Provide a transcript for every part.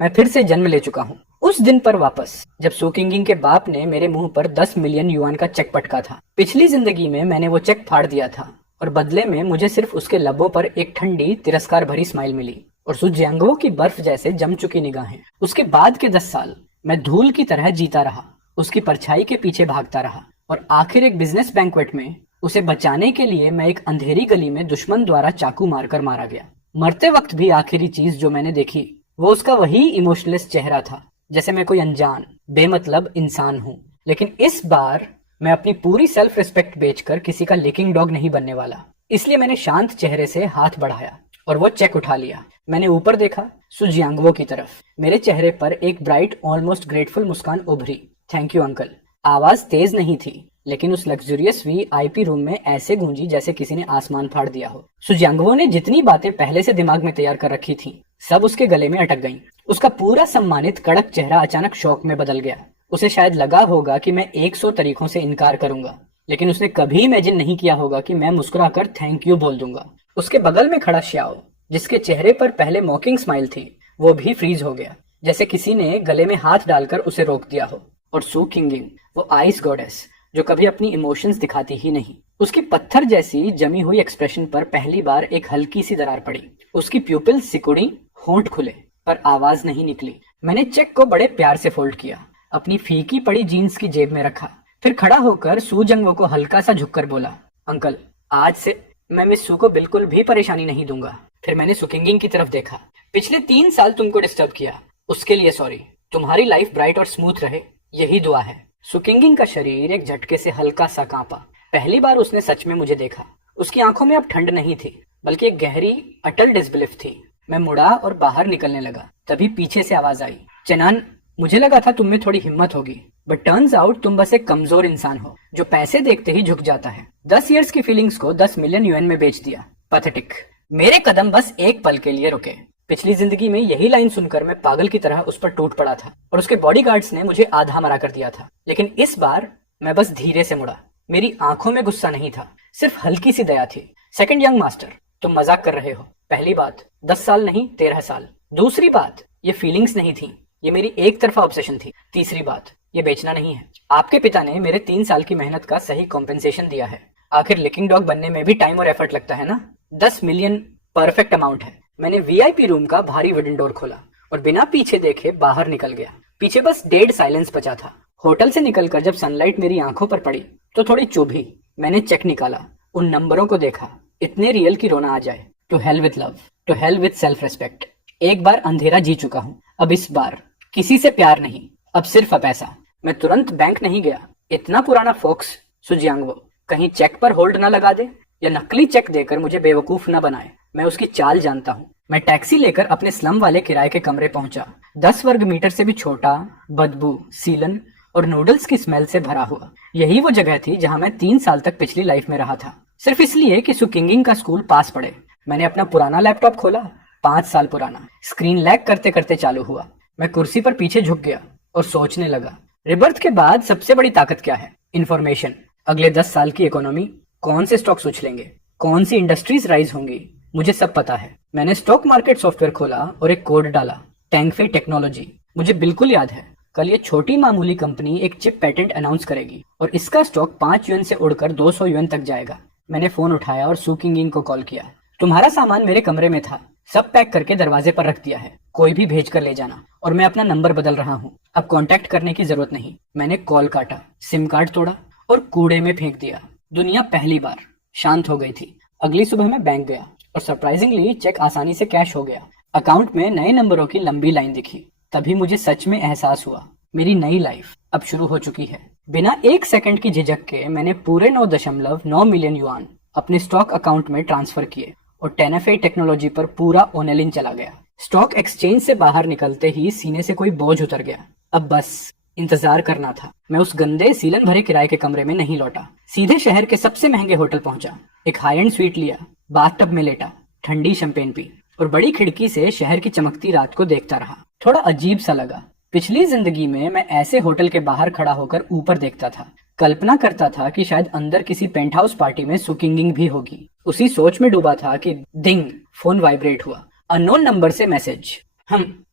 मैं फिर से जन्म ले चुका हूँ। उस दिन पर वापस, जब सू किंगिंग के बाप ने मेरे मुंह पर 10 मिलियन युआन का चेक पटका था। पिछली जिंदगी में मैंने वो चेक फाड़ दिया था और बदले में मुझे सिर्फ उसके लबों पर एक ठंडी तिरस्कार भरी स्माइल मिली और सुजियांगो की बर्फ जैसे जम चुकी निगाहें। उसके बाद के 10 साल मैं धूल की तरह जीता रहा, उसकी परछाई के पीछे भागता रहा और आखिर एक बिजनेस बैंक्वेट में उसे बचाने के लिए मैं एक अंधेरी गली में दुश्मन द्वारा चाकू मारकर मारा गया। मरते वक्त भी आखिरी चीज जो मैंने देखी वो उसका वही इमोशनलेस चेहरा था, जैसे मैं कोई अनजान बेमतलब इंसान हूँ। लेकिन इस बार मैं अपनी पूरी सेल्फ रिस्पेक्ट बेचकर किसी का लिकिंग डॉग नहीं बनने वाला। इसलिए मैंने शांत चेहरे से हाथ बढ़ाया और वो चेक उठा लिया। मैंने ऊपर देखा, सुजियांगवो की तरफ। मेरे चेहरे पर एक ब्राइट ऑलमोस्ट ग्रेटफुल मुस्कान उभरी। Thank you uncle. आवाज तेज नहीं थी, लेकिन उस लग्जरियस वीआईपी रूम में ऐसे गूंजी जैसे किसी ने आसमान फाड़ दिया हो। सुजियांगवो ने जितनी बातें पहले से दिमाग में तैयार कर रखी थी, सब उसके गले में अटक गईं। उसका पूरा सम्मानित कड़क चेहरा अचानक शौक में बदल गया। उसे शायद लगा होगा कि मैं 100 तरीकों से इनकार करूंगा, लेकिन उसने कभी इमेजिन नहीं किया होगा कि मैं मुस्कुराकर थैंक यू बोल दूंगा। उसके बगल में खड़ा श्याओ, जिसके चेहरे पर पहले मॉकिंग स्माइल थी, वो भी फ्रीज हो गया, जैसे किसी ने गले में हाथ डालकर उसे रोक दिया हो। और सू किंगिंग, वो आइस गॉडेस जो कभी अपनी इमोशंस दिखाती ही नहीं, उसकी पत्थर जैसी जमी हुई एक्सप्रेशन पर पहली बार एक हल्की सी दरार पड़ी। उसकी प्यूपिल सिकुड़ी, होंठ खुले, पर आवाज नहीं निकली। मैंने चेक को बड़े प्यार से फोल्ड किया, अपनी फीकी पड़ी जीन्स की जेब में रखा, फिर खड़ा होकर सू जंगवो को हल्का सा झुककर बोला, अंकल आज से मैं मिस सू को बिल्कुल भी परेशानी नहीं दूंगा। फिर मैंने सू किंगिंग की तरफ देखा। पिछले 3 साल तुमको डिस्टर्ब किया, उसके लिए सॉरी। तुम्हारी लाइफ ब्राइट और स्मूथ रहे, यही दुआ है। सू किंगिंग का शरीर एक झटके से हल्का सा कांपा। पहली बार उसने सच में मुझे देखा। उसकी आंखों में अब ठंड नहीं थी, बल्कि एक गहरी अटल डिसबिलीफ थी। मैं मुड़ा और बाहर निकलने लगा, तभी पीछे से आवाज आई, चेनान, मुझे लगा था तुम में थोड़ी हिम्मत होगी, बट टर्न्स आउट तुम बस एक कमजोर इंसान हो जो पैसे देखते ही झुक जाता है। 10 इयर्स की फीलिंग्स को 10 मिलियन यूएन में बेच दिया। पैथेटिक। मेरे कदम बस एक पल के लिए रुके। पिछली जिंदगी में यही लाइन सुनकर मैं पागल की तरह उस पर टूट पड़ा था और उसके बॉडीगार्ड्स ने मुझे आधा मरा कर दिया था। लेकिन इस बार मैं बस धीरे से मुड़ा। मेरी आंखों में गुस्सा नहीं था, सिर्फ हल्की सी दया थी। सेकंड यंग मास्टर, तुम मजाक कर रहे हो। पहली बात, 10 साल नहीं 13 साल। दूसरी बात, ये फीलिंग्स नहीं थी, ये मेरी एक तरफा ऑब्सेशन थी। तीसरी बात, ये बेचना नहीं है। आपके पिता ने मेरे 3 साल की मेहनत का सही कॉम्पेंसेशन दिया है। आखिर लिकिंग डॉग बनने में भी टाइम और एफर्ट लगता है ना। 10 मिलियन परफेक्ट अमाउंट है। मैंने वीआईपी रूम का भारी वुडन डोर खोला और बिना पीछे देखे बाहर निकल गया। पीछे बस डेड साइलेंस बचा था। होटल से निकलकर जब सनलाइट मेरी आंखों पर पड़ी तो थोड़ी चुभी। मैंने चेक निकाला, उन नंबरों को देखा, इतने रियल की रोना आ जाए। To hell with love, to hell with self respect. एक बार अंधेरा जी चुका हूँ, अब इस बार किसी से प्यार नहीं, अब सिर्फ पैसा। मैं तुरंत बैंक नहीं गया। इतना पुराना फोक्स सुजियांगवो कहीं चेक पर होल्ड ना लगा दे या नकली चेक देकर मुझे बेवकूफ न बनाए। मैं उसकी चाल जानता हूँ। मैं टैक्सी लेकर अपने स्लम वाले किराए के कमरे पहुंचा। 10 वर्ग मीटर से भी छोटा, बदबू, सीलन और नूडल्स की स्मेल से भरा हुआ। यही वो जगह थी जहां मैं 3 साल तक पिछली लाइफ में रहा था, सिर्फ इसलिए कि सू किंगिंग का स्कूल पास पड़े। मैंने अपना पुराना लैपटॉप खोला, 5 साल पुराना। स्क्रीन लैग करते करते चालू हुआ। मैं कुर्सी पर पीछे झुक गया और सोचने लगा, रिबर्थ के बाद सबसे बड़ी ताकत क्या है? इन्फॉर्मेशन। अगले 10 साल की इकोनॉमी, कौन से स्टॉक्स उछलेंगे, कौन सी इंडस्ट्रीज राइज होंगी, मुझे सब पता है। मैंने स्टॉक मार्केट सॉफ्टवेयर खोला और एक कोड डाला, टैंगफे टेक्नोलॉजी। मुझे बिल्कुल याद है, कल ये छोटी मामूली कंपनी एक चिप पेटेंट अनाउंस करेगी और इसका स्टॉक 5 यूएन से उड़कर 200 यूएन तक जाएगा। मैंने फोन उठाया और सू किंगिंग को कॉल किया। तुम्हारा सामान मेरे कमरे में था, सब पैक करके दरवाजे पर रख दिया है, कोई भी भेज कर ले जाना। और मैं अपना नंबर बदल रहा हूँ, अब कांटेक्ट करने की जरूरत नहीं। मैंने कॉल काटा, सिम कार्ड तोड़ा और कूड़े में फेंक दिया। दुनिया पहली बार शांत हो गई थी। अगली सुबह मैं बैंक गया और सरप्राइजिंगली चेक आसानी से कैश हो गया। अकाउंट में नए नंबरों की लंबी लाइन दिखी। तभी मुझे सच में एहसास हुआ, मेरी नई लाइफ अब शुरू हो चुकी है। बिना 1 सेकंड की झिझक के मैंने पूरे 9.9 मिलियन युआन अपने स्टॉक अकाउंट में ट्रांसफर किए और टेनेफे टेक्नोलॉजी पर पूरा ओनेलिन चला गया। स्टॉक एक्सचेंज से बाहर निकलते ही सीने से कोई बोझ उतर गया। अब बस इंतजार करना था। मैं उस गंदे सीलन भरे किराए के कमरे में नहीं लौटा, सीधे शहर के सबसे महंगे होटल पहुंचा। एक हाई एंड स्वीट लिया, बाथटब में लेटा, ठंडी शैंपेन पी और बड़ी खिड़की से शहर की चमकती रात को देखता रहा। थोड़ा अजीब सा लगा। पिछली जिंदगी में मैं ऐसे होटल के बाहर खड़ा होकर ऊपर देखता था, कल्पना करता था कि शायद अंदर किसी पेंट हाउस पार्टी में सू किंगिंग भी होगी। उसी सोच में डूबा था कि डिंग, फोन वाइब्रेट हुआ। अननोन नंबर से मैसेज।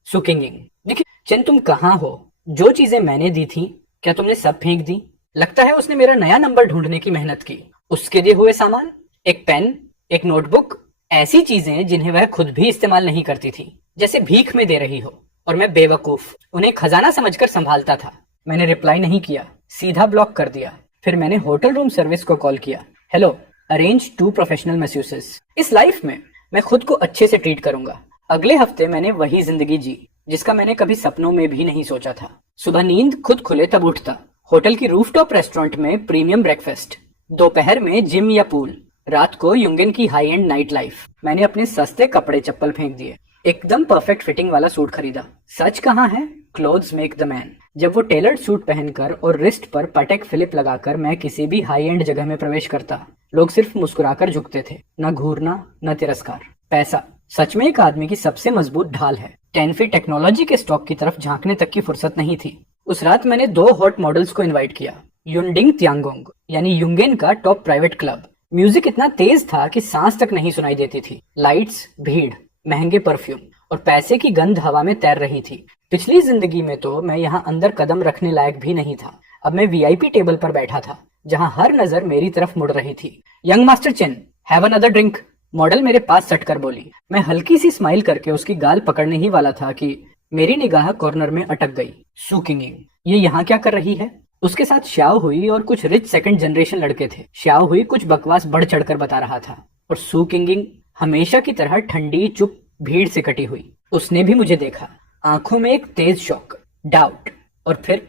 सुकिंगिंग। देखिए चेन, तुम कहाँ हो? जो चीजें मैंने दी थी क्या तुमने सब फेंक दी? लगता है उसने मेरा नया नंबर ढूंढने की मेहनत की। उसके दिए हुए सामान, एक पेन, एक नोटबुक, ऐसी चीजें जिन्हें वह खुद भी इस्तेमाल नहीं करती थी, जैसे भीख में दे रही हो। और मैं बेवकूफ उन्हें खजाना समझकर संभालता था। मैंने रिप्लाई नहीं किया, सीधा ब्लॉक कर दिया। फिर मैंने होटल रूम सर्विस को कॉल किया। Hello, arrange 2 professional masseuses. इस लाइफ में मैं खुद को अच्छे से ट्रीट करूंगा। अगले हफ्ते मैंने वही जिंदगी जी जिसका मैंने कभी सपनों में भी नहीं सोचा था। सुबह नींद खुद खुले तब उठता, होटल की रूफटॉप रेस्टोरेंट में प्रीमियम ब्रेकफास्ट, दोपहर में जिम या पूल, रात को युंगन की हाई एंड नाइट लाइफ। मैंने अपने सस्ते कपड़े चप्पल फेंक दिए, एकदम परफेक्ट फिटिंग वाला सूट खरीदा। सच कहाँ है, क्लोथ्स मेक द मैन। जब वो टेलर्ड सूट पहनकर और रिस्ट पर पटेक फिलिप लगाकर मैं किसी भी हाई एंड जगह में प्रवेश करता, लोग सिर्फ मुस्कुराकर झुकते थे, न घूरना न तिरस्कार। पैसा सच में एक आदमी की सबसे मजबूत ढाल है। 10 फीट टेक्नोलॉजी के स्टॉक की तरफ झांकने तक की फुर्सत नहीं थी। उस रात मैंने 2 हॉट मॉडल्स को इनवाइट किया। युनडिंग त्यांगोंग यानी युंगेन का टॉप प्राइवेट क्लब। म्यूजिक इतना तेज था कि सांस तक नहीं सुनाई देती थी। लाइट्स, भीड़, महंगे परफ्यूम और पैसे की गंध हवा में तैर रही थी। पिछली जिंदगी में तो मैं यहाँ अंदर कदम रखने लायक भी नहीं था। अब मैं वीआईपी टेबल पर बैठा था, जहाँ हर नजर मेरी तरफ मुड़ रही थी। Young master chain, have another drink, model मेरे पास सटकर बोली। मैं हल्की सी स्माइल करके उसकी गाल पकड़ने ही वाला था कि मेरी निगाह कॉर्नर में अटक गई। सुकिंगिंग, ये यहाँ क्या कर रही है? उसके साथ श्याओ हुई और कुछ रिच सेकंड जनरेशन लड़के थे। श्याओ हुई कुछ बकवास बढ़ चढ़कर बता रहा था और सुकिंगिंग हमेशा की तरह ठंडी चुप भीड़ से कटी हुई। उसने भी मुझे देखा, आंखों में एक तेज शौक, डाउट और फिर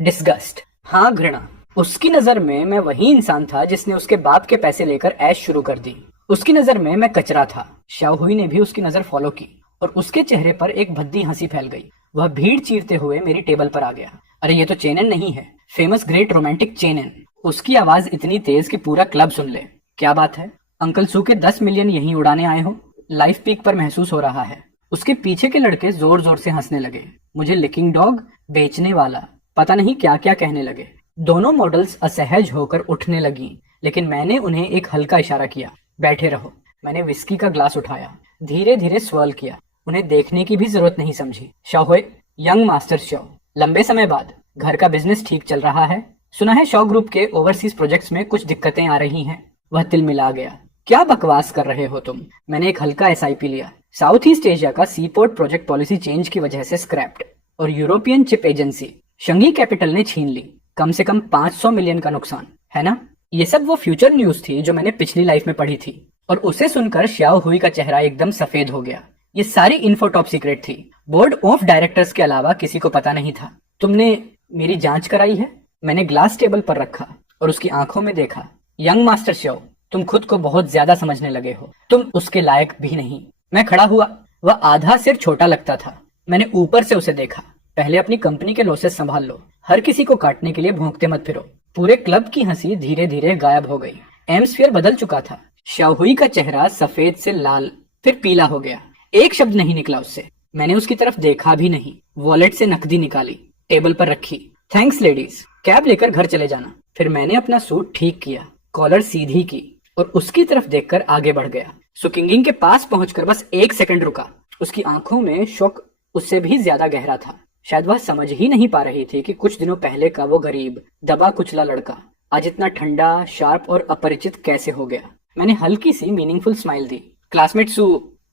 डिस्गस्ट, हाँ घृणा। उसकी नजर में मैं वही इंसान था जिसने उसके बाप के पैसे लेकर ऐश शुरू कर दी। उसकी नजर में मैं कचरा था। शाओहुई ने भी उसकी नजर फॉलो की और उसके चेहरे पर एक भद्दी हंसी फैल गई। वह भीड़ चीरते हुए मेरी टेबल पर आ गया। अरे ये तो चेनन नहीं है, फेमस ग्रेट रोमांटिक चेनन। उसकी आवाज इतनी तेज कि पूरा क्लब सुन ले। क्या बात है, अंकल सू के 10 मिलियन यहीं उड़ाने आए हो? लाइफ पीक पर महसूस हो रहा है। उसके पीछे के लड़के जोर जोर से हंसने लगे। मुझे लिकिंग डॉग, बेचने वाला, पता नहीं क्या क्या कहने लगे। दोनों मॉडल्स असहज होकर उठने लगी, लेकिन मैंने उन्हें एक हल्का इशारा किया, बैठे रहो। मैंने विस्की का ग्लास उठाया, धीरे धीरे स्वर्ल किया। उन्हें देखने की भी जरूरत नहीं समझी। शाओहुई, यंग मास्टर शाओ, लंबे समय बाद घर का बिजनेस ठीक चल रहा है? सुना है शाओ ग्रुप के ओवरसीज प्रोजेक्ट्स में कुछ दिक्कतें आ रही हैं। वह तिलमिला गया। क्या बकवास कर रहे हो तुम? मैंने एक हल्का एसआईपी लिया। साउथ ईस्ट एशिया का सीपोर्ट प्रोजेक्ट पॉलिसी चेंज की वजह से स्क्रैप्ड और यूरोपियन चिप एजेंसी शंघी कैपिटल ने छीन ली। कम से कम 500 मिलियन का नुकसान है ना? ये सब वो फ्यूचर न्यूज थी जो मैंने पिछली लाइफ में पढ़ी थी और उसे सुनकर श्याओ हुई का चेहरा एकदम सफेद हो गया। ये सारी इन्फो टॉप सीक्रेट थी। बोर्ड ऑफ डायरेक्टर्स के अलावा किसी को पता नहीं था। तुमने मेरी जांच कराई है? मैंने ग्लास टेबल पर रखा और उसकी आंखों में देखा। यंग मास्टर श्याओ, तुम खुद को बहुत ज्यादा समझने लगे हो। तुम उसके लायक भी नहीं। मैं खड़ा हुआ। वह आधा सिर छोटा लगता था। मैंने ऊपर से उसे देखा। पहले अपनी कंपनी के लॉसेस संभाल लो। हर किसी को काटने के लिए भौंकते मत फिरो। पूरे क्लब की हंसी धीरे धीरे गायब हो गई। एम्स्फीयर बदल चुका था। शाओहुई का चेहरा सफेद से लाल, फिर पीला हो गया। एक शब्द नहीं निकला उससे। मैंने उसकी तरफ देखा भी नहीं। वॉलेट से नकदी निकाली, टेबल पर रखी। थैंक्स लेडीज, कैब लेकर घर चले जाना। फिर मैंने अपना सूट ठीक किया, कॉलर सीधी की और उसकी तरफ देखकर आगे बढ़ गया। सुकिंगिंग के पास पहुंचकर बस 1 सेकंड रुका। उसकी आंखों में शौक उससे भी ज्यादा गहरा था। शायद वह समझ ही नहीं पा रही थी कि कुछ दिनों पहले का वो गरीब, दबा कुचला लड़का आज इतना ठंडा, शार्प और अपरिचित कैसे हो गया। मैंने हल्की सी मीनिंगफुल स्माइल दी। क्लासमेट सू,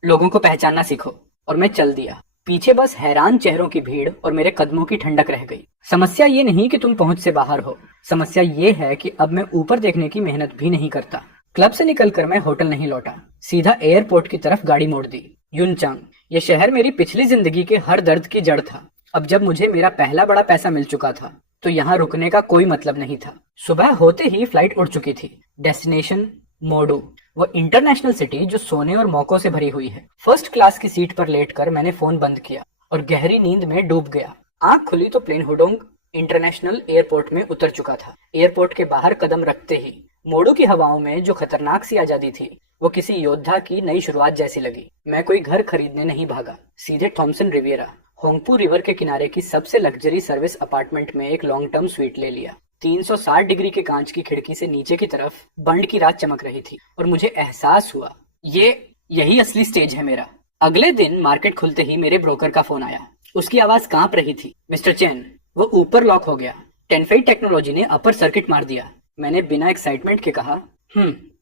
लोगों को पहचानना सीखो। और मैं चल दिया। पीछे बस हैरान चेहरों की भीड़ और मेरे कदमों की ठंडक रह गई। समस्या ये नहीं कि तुम पहुंच से बाहर हो, समस्या ये है कि अब मैं ऊपर देखने की मेहनत भी नहीं करता। क्लब से निकलकर मैं होटल नहीं लौटा, सीधा एयरपोर्ट की तरफ गाड़ी मोड़ दी। यूनचांग, ये शहर मेरी पिछली जिंदगी के हर दर्द की जड़ था। अब जब मुझे मेरा पहला बड़ा पैसा मिल चुका था तो यहाँ रुकने का कोई मतलब नहीं था। सुबह होते ही फ्लाइट उड़ चुकी थी। डेस्टिनेशन मोडू, वो इंटरनेशनल सिटी जो सोने और मौकों से भरी हुई है। फर्स्ट क्लास की सीट पर लेटकर मैंने फोन बंद किया और गहरी नींद में डूब गया। आंख खुली तो प्लेन हुडोंग इंटरनेशनल एयरपोर्ट में उतर चुका था। एयरपोर्ट के बाहर कदम रखते ही मोडू की हवाओं में जो खतरनाक सी आजादी थी, वो किसी योद्धा की नई शुरुआत जैसी लगी। मैं कोई घर खरीदने नहीं भागा, सीधे थॉमसन रिवियरा, होंगपू रिवर के किनारे की सबसे लग्जरी सर्विस अपार्टमेंट में एक लॉन्ग टर्म स्वीट ले लिया। 360 डिग्री के कांच की खिड़की से नीचे की तरफ बंड की रात चमक रही थी और मुझे एहसास हुआ यही असली स्टेज है मेरा। अगले दिन मार्केट खुलते ही मेरे ब्रोकर का फोन आया। उसकी आवाज कांप रही थी। मिस्टर चेन, वो ऊपर लॉक हो गया। टेनफेई टेक्नोलॉजी ने अपर सर्किट मार दिया। मैंने बिना एक्साइटमेंट के कहा,